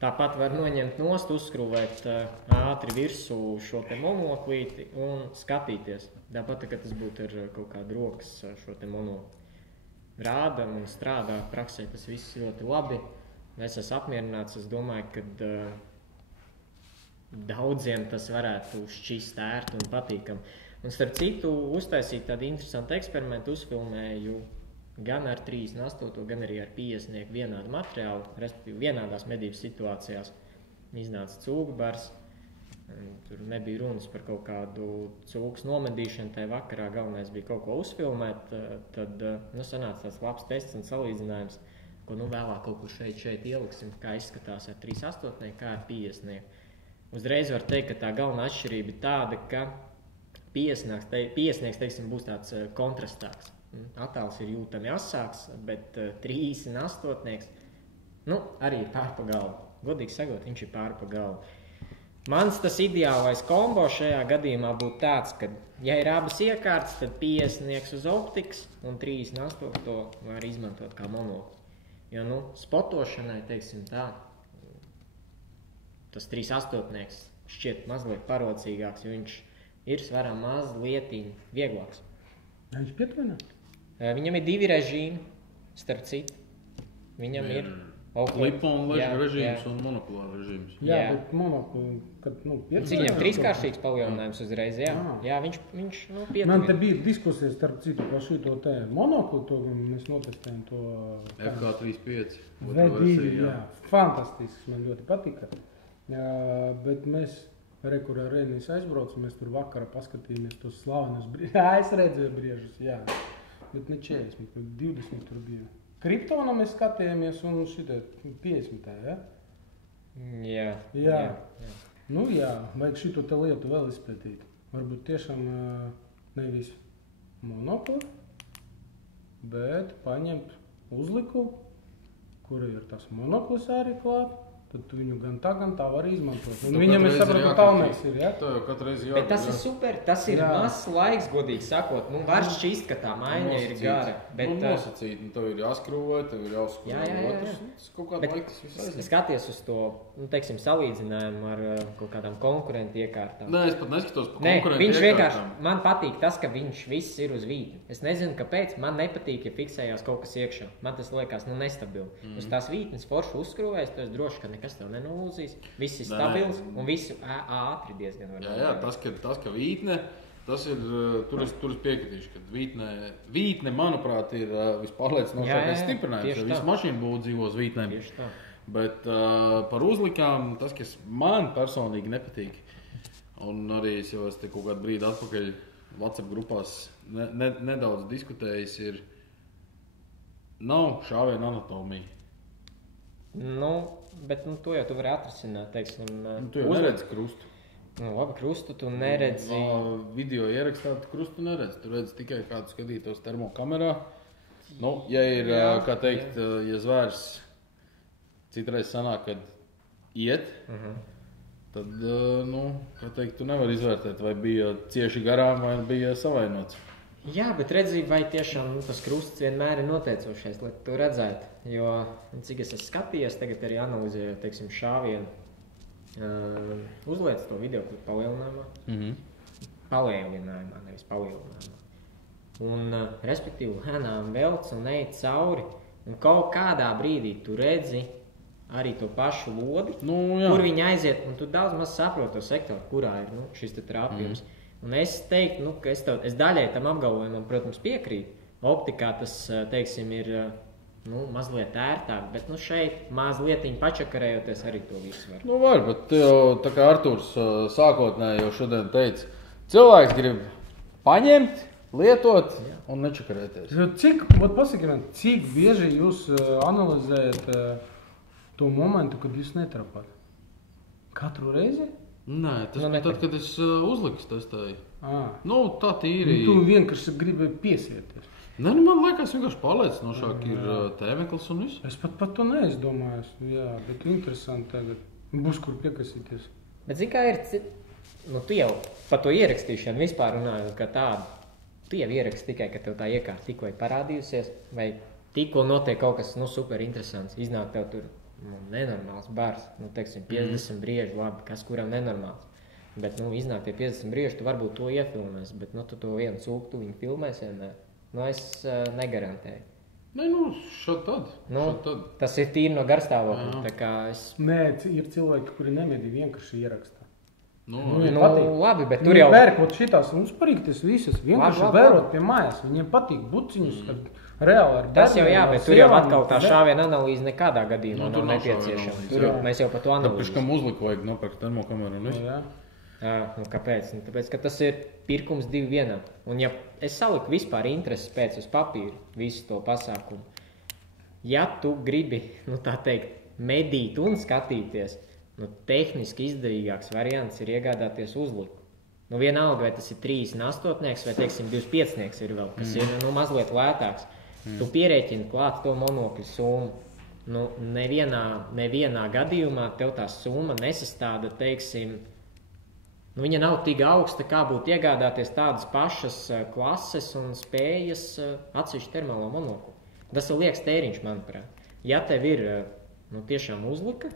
Tāpat var noņemt nost, uzskrūvēt ātri virsū šo te monoklīti un skatīties. Tāpat, ka tas būtu ar kaut kādu rokas šo te monokli. Rāda un strādā praksē, tas viss ļoti labi. Es esmu apmierināts, es domāju, ka daudziem tas varētu šķist ērti un patīkam. Un starp citu, uztaisīt tādu interesantu eksperimentu, uzfilmēju gan ar 38, gan arī ar 50 vienādu materiālu, respektīvi vienādās medības situācijās. Iznāca cūkbars, tur nebija runas par kaut kādu cūkas nomedīšanu, tajā vakarā galvenais bija kaut ko uzfilmēt, tad sanāca tāds labs tests un salīdzinājums, ko vēlāk kaut kur šeit ieliksim, kā izskatās ar 38, kā ar 50. Uzreiz var teikt, ka tā galvenā atšķirība ir tāda, ka 50, teiksim, būs tāds kontrastāks. Attēls ir jūtami asāks, bet 38, arī ir pārpa galvu. Godīgi sakot, viņš ir pārpa galvu. Mans tas ideālais kombo šajā gadījumā būtu tāds, ka, ja ir abas iekārtas, tad 50 uz optikas un 38 var izmantot kā monokli. Jo, spotošanai, teiksim tā, tas 38 šķiet mazliet parocīgāks, jo viņš ir svarā mazliet vieglāks. Viņš pietuvina? Viņam ir 2 režīmi, starp citu. Viņam ir Lipa režīms un monokulāra režīms. Jā, bet monokuli, kad, cik viņam 3-kāršīgs palielinājums uzreiz, jā, viņš pietuvina. Man te bija diskusijas starp citu par šito te monokuli, to mēs notestējam to FK35. V2, jā, fantastisks, man ļoti patika. Bet mēs kur ar Reinis aizbraucam, mēs tur vakarā paskatījāmies tos slavenus briežus. Es redzēju briežus, jā, bet ne 40, 20 tur bija. Kriptona mēs skatījāmies un šitie 50, ja? Jā. Jā, vajag šito te lietu vēl izpētīt. Varbūt tiešām nevis monokli, bet paņemt uzliku, kura ir tas monoklis arī klāt. Tad tu viņu gan tā var izmantot. Un viņam, es sapratu, talmēs ir, ja? Tā jau katru reizi Bet tas ir super, tas ir mazs laiks, godīgi sakot. Var šķist, ka tā maiņa ir gara. Nosacīt, tev ir jāskrūvē, tev ir jāuzskrūvē. Tas kaut kādā laikā tas viss aizņem. Skaties uz to, teiksim, salīdzinājumu ar kaut kādām konkurentu iekārtām. Nē, es pat neskatos par konkurentu viņš iekārtām. vienkārši, man patīk tas, ka viņš viss ir uz vītni. Es nezinu, kāpēc, man nepatīk, ja fiksējās kaut kas iekšā. Man tas liekas, nestabili. Uz tās vītnes forši uzskrūvēs, tu esi droši, ka nekas tev nenolūzīs. Viss ir stabils un visu ātri diezgan var. Jā, tas, ka vītne, tas ir, tur es piekritīšu, ka vītne, manuprāt, ir vispārliecinošākais stiprinājums, jo visu mašīnu būtu dzīvo uz vītnēm. Tieši tā. Bet par uzlikām, tas, kas man personīgi nepatīk, un arī es jau te kaut kādu brīdi atpakaļ WhatsApp grupās nedaudz diskutējis, ir nav šāviena anatomija. Bet to jau tu vari atrisināt, teiksim. Tu jau neredzi krustu. Labi, krustu tu neredzi. Video ierakstā tu krustu neredzi. Tu redzi tikai kādu skatītos termokamerā. Ja ir, kā teikt, ja zvērs citreiz sanāk, kad iet, tad, kā teikt, tu nevari izvērtēt, vai bija cieši garām, vai bija savainots. Jā, bet redzi, vai tiešām tas krusts vienmēr ir noteicošais, lai to redzētu. Jo, cik es esmu skatījies, tagad arī analizēju, teiksim, šāvienu. Uzliec to video klipu palielinājumā. Palielinājumā, nevis palielinājumā. Un, respektīvi, lēnām velc un ej cauri. Un kaut kādā brīdī tu redzi arī to pašu lodi, kur viņi aiziet. Un tu daudz maz saproti to sektoru, kurā ir šis te trāpījums. Un es teiktu, ka es daļai tam apgalvojumam, protams, piekrītu. Optikā tas, teiksim, ir mazliet ērtāk, bet šeit mazlietiņi pačakarējoties arī to visu var. Var, bet jau, tā kā Arturs sākotnēji jau šodien teica, cilvēks grib paņemt, lietot un nečakarēties. Cik bieži jūs analizējat to momentu, kad jūs netrapāt? Katru reizi? Nē, tas tad, kad es uzliku testēju. Tā tīri. Tu vienkārši gribi piesieties. Nē, man liekas, vienkārši pārliecinošāk ir tēmeklis un viss. Es pat to neizdomājos. Jā, bet interesanti tagad. Būs kur piekasīties. Bet zini, kā ir, tu jau par to ierakstīšanu vispār runājot kā tādu. Tu jau ieraksti tikai, ka tev tā iekārta tikko ir parādījusies, vai tikko notiek kaut kas super interesants, iznāk tev tur nenormāls bars, teiksim, 50 brieži, labi, kas kuram nenormāls. Bet, iznāk tie 50 brieži, tu varbūt to iefilmēs, bet, tu to vienu cūku, tu viņu filmēs vienmēr. Es negarantēju. Nē, šad tad. Tas ir tīri no garstāvokļa, tā kā es... Nē, ir cilvēki, kuri nemedī vienkārši ierakstā. Labi, bet tur jau... Vērkot šitās, mums parīgi tas visas, vienkārši vērot pie mājas. Viņiem patīk buciņus, reāli ar tas jau bet tur jau atkal tā šāviena analīze nekādā gadījumā nav nepieciešama. Tur mēs jau par to analīzi. Tāpēc, kam uzliku vajag nopirkt termokameru un visu? Kāpēc? Tāpēc, ka tas ir pirkums 2-1. Un ja es saliku vispār intereses pēc uz papīru visu to pasākumu, ja tu gribi, tā teikt, medīt un skatīties, tehniski izdevīgāks variants ir iegādāties uzliku. Vienalga, vai tas ir 38-nieks vai, teiksim, 25-nieks ir vēl, kas ir mazliet lētāks. Tu pierēķini klāt to monokļu summu. Nevienā gadījumā tev tā summa nesastāda, teiksim, viņa nav tik augsta, kā būtu iegādāties tādas pašas klases un spējas atsevišķu termālo monoklu. Tas ir liekas tēriņš, manuprāt. Ja tev ir tiešām uzlika,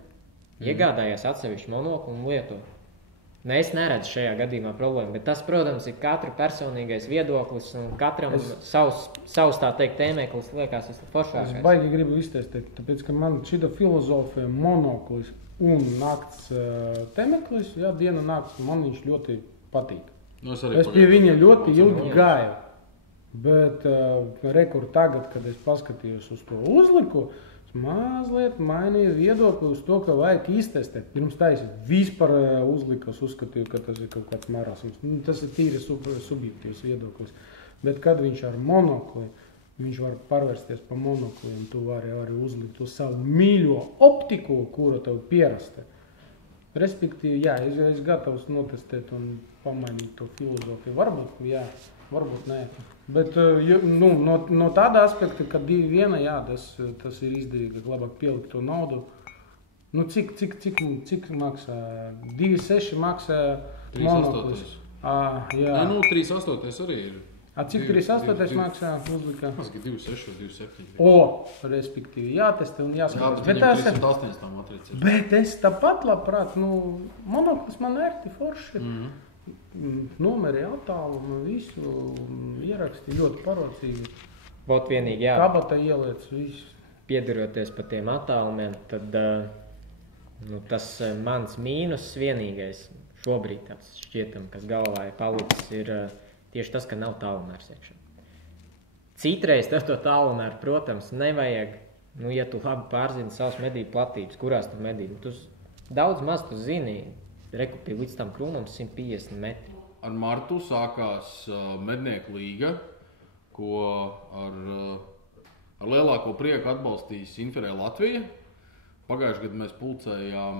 iegādājies atsevišķu monoklu un lieto. Es neredzu šajā gadījumā problēmu, bet tas, protams, ir katra personīgais viedoklis un katram savs tā teikt tēmeklis liekas visforšākais. Es baigi gribu iztestēt, tāpēc, ka man šita filozofija monoklis un nakts tēmeklis, diena nakts, man viņš ļoti patīk. Es pie viņa ļoti ilgi gāju, bet rekur tagad, kad es paskatījos uz to uzliku, mazliet mainīja viedokli uz to, ka vajag iztestēt. Pirms taisīt vispār uzlikas, uzskatīju, ka tas ir kaut kāds marasms. Tas ir tīri subjektīvs viedoklis. Bet kad viņš ar monokli, viņš var pārvērsties pa monokli, un tu vari arī uzlikt to savu mīļo optiku, kuru tev pierasta. Respektīvi, es gatavs notestēt un pamainīt to filozofiju. Varbūt nē. Bet no tāda aspekta, ka 2-1, tas ir izdevīgi, labāk pielikt to naudu. Cik maksā? 2,6 maksā monoklis. 3,8 arī ir. Cik 3,8 maksā uzlikā? Tas ir 2,6 vai 2,7. Respektīvi, jātestē un jāskatās. Bet 3,8 tā matrica ir. Bet es tāpat labprāt, monoklis man ērti forši. Numeri, attālumu, visu ieraksti ļoti parocīgi. Vot vienīgi, Kabata ieliec, visu. Piedaroties pa tiem attālumiem, tad tas mans mīnus vienīgais šobrīd tāds šķietam, kas galvā ir palicis, ir tieši tas, ka nav tālumērs iekšā. Citreiz tev to tālumēru, protams, nevajag, ja tu labi pārzini savas medību platības, kurās tu medību. Tu daudz maz tu zini, rekupī līdz tam krūmam 150 metri. Ar martu sākās mednieku līga, ko ar lielāko prieku atbalstīs Inferē Latvija. Pagājušajā gadā mēs pulcējām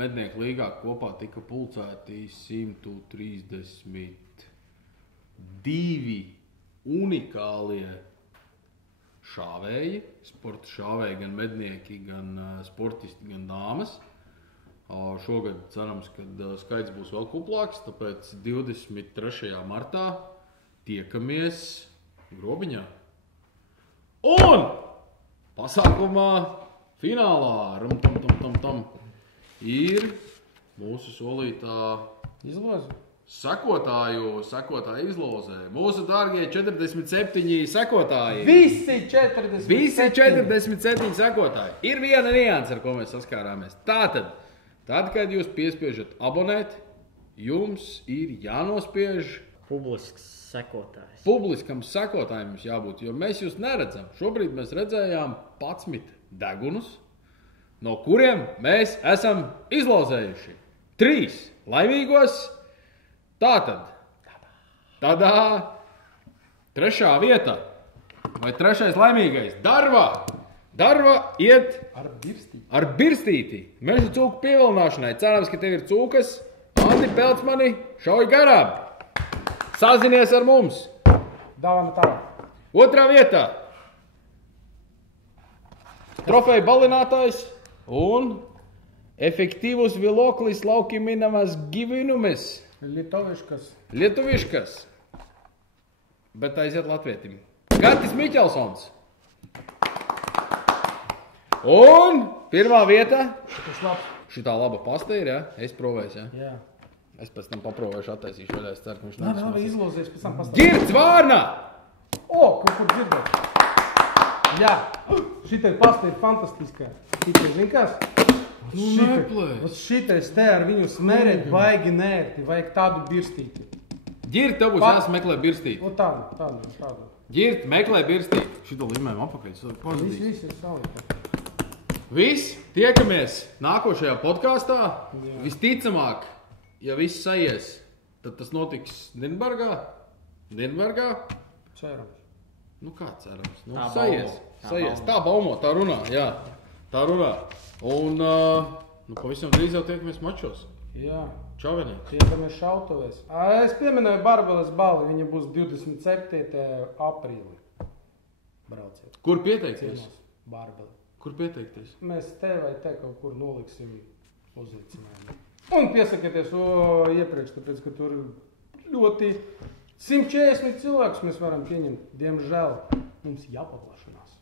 mednieku līgā, kopā tika pulcēti 132 unikālie šāvēji, sporta šāvēji, gan mednieki, gan sportisti, gan dāmas. Šogad cerams, ka skaits būs vēl kuplāks, tāpēc 23. martā tiekamies Grobiņā. Un pasākumā finālā ir mūsu solītā Izlozi. sekotāju izlozē. Mūsu dārgie 47 sekotāji. Visi 47. Visi 47 sekotāji. Ir viena nianse, ar ko mēs saskārāmies. Tātad, kad jūs piespiežat abonēt, jums ir jānospiež Publisks sekotājs. publiskam sekotājiem jums jābūt, jo mēs jūs neredzam. Šobrīd mēs redzējām 11 degunus, no kuriem mēs esam izlozējuši 3 laimīgos. Tātad, tādā 3. vieta vai 3. laimīgais Darva iet ar birstīti. Meža cūku pievilināšanai. Cerams, ka tev ir cūkas. Andi Pelcmani, šauj garām. Sazinies ar mums. Dāvana tā. 2. vietā trofeja balinātājs un efektīvus viloklis laukiminamas gyvūnumis. Lietuviškas. Bet aiziet latvietim. Gatis Miķelsons. Un 1. vieta. Šitā laba pasta ir, ja? Es provēs, ja? Jā. Es pēc tam paprovēšu, attaisīšu vēl, es ceru, ka viņš Nav izlozies, pēc tam pastāv. Girts Vārna! Kaut kur dzirdēt. Jā, šitai pasta ir fantastiskā. Tikai, zin kas? Šitais te ar viņu smērēt baigi nērti, vajag tādu birstīti. Girt, tev būs jāsmeklē birstīti. O tādu. Girt, meklē birstīti. Šito limēm apakaļ. Viss ir salīdzināt. Viss, tiekamies nākošajā podkāstā. Visticamāk, ja viss sajies, tad tas notiks Nirnbergā. Cerams. Nu kā cerams? Nu, Tā sajies. baumo. Tā baumo, tā runā, jā. Tā runā. Un pavisam drīz jau tiekamies mačos. Jā. Čavenī. Tiekamies šautuvēs. Es pieminēju Barbeles balli, viņa būs 27. aprīlī. Brauciet. Kur pieteikties? Ciemos Barbele. Kur pieteikties? Mēs te vai te kaut kur noliksim uzaicinājumu. Un piesakieties iepriekš, tāpēc, ka tur ļoti 140 cilvēkus mēs varam pieņemt. Diemžēl mums jāpaplašanās.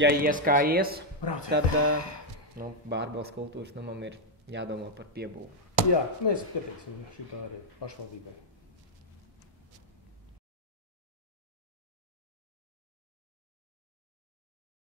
Ja ies kā ies, Brauciet. tad Bārbeles kultūras namam ir jādomā par piebūvu. Jā, mēs pieteiksim šitā arī pašvaldībai.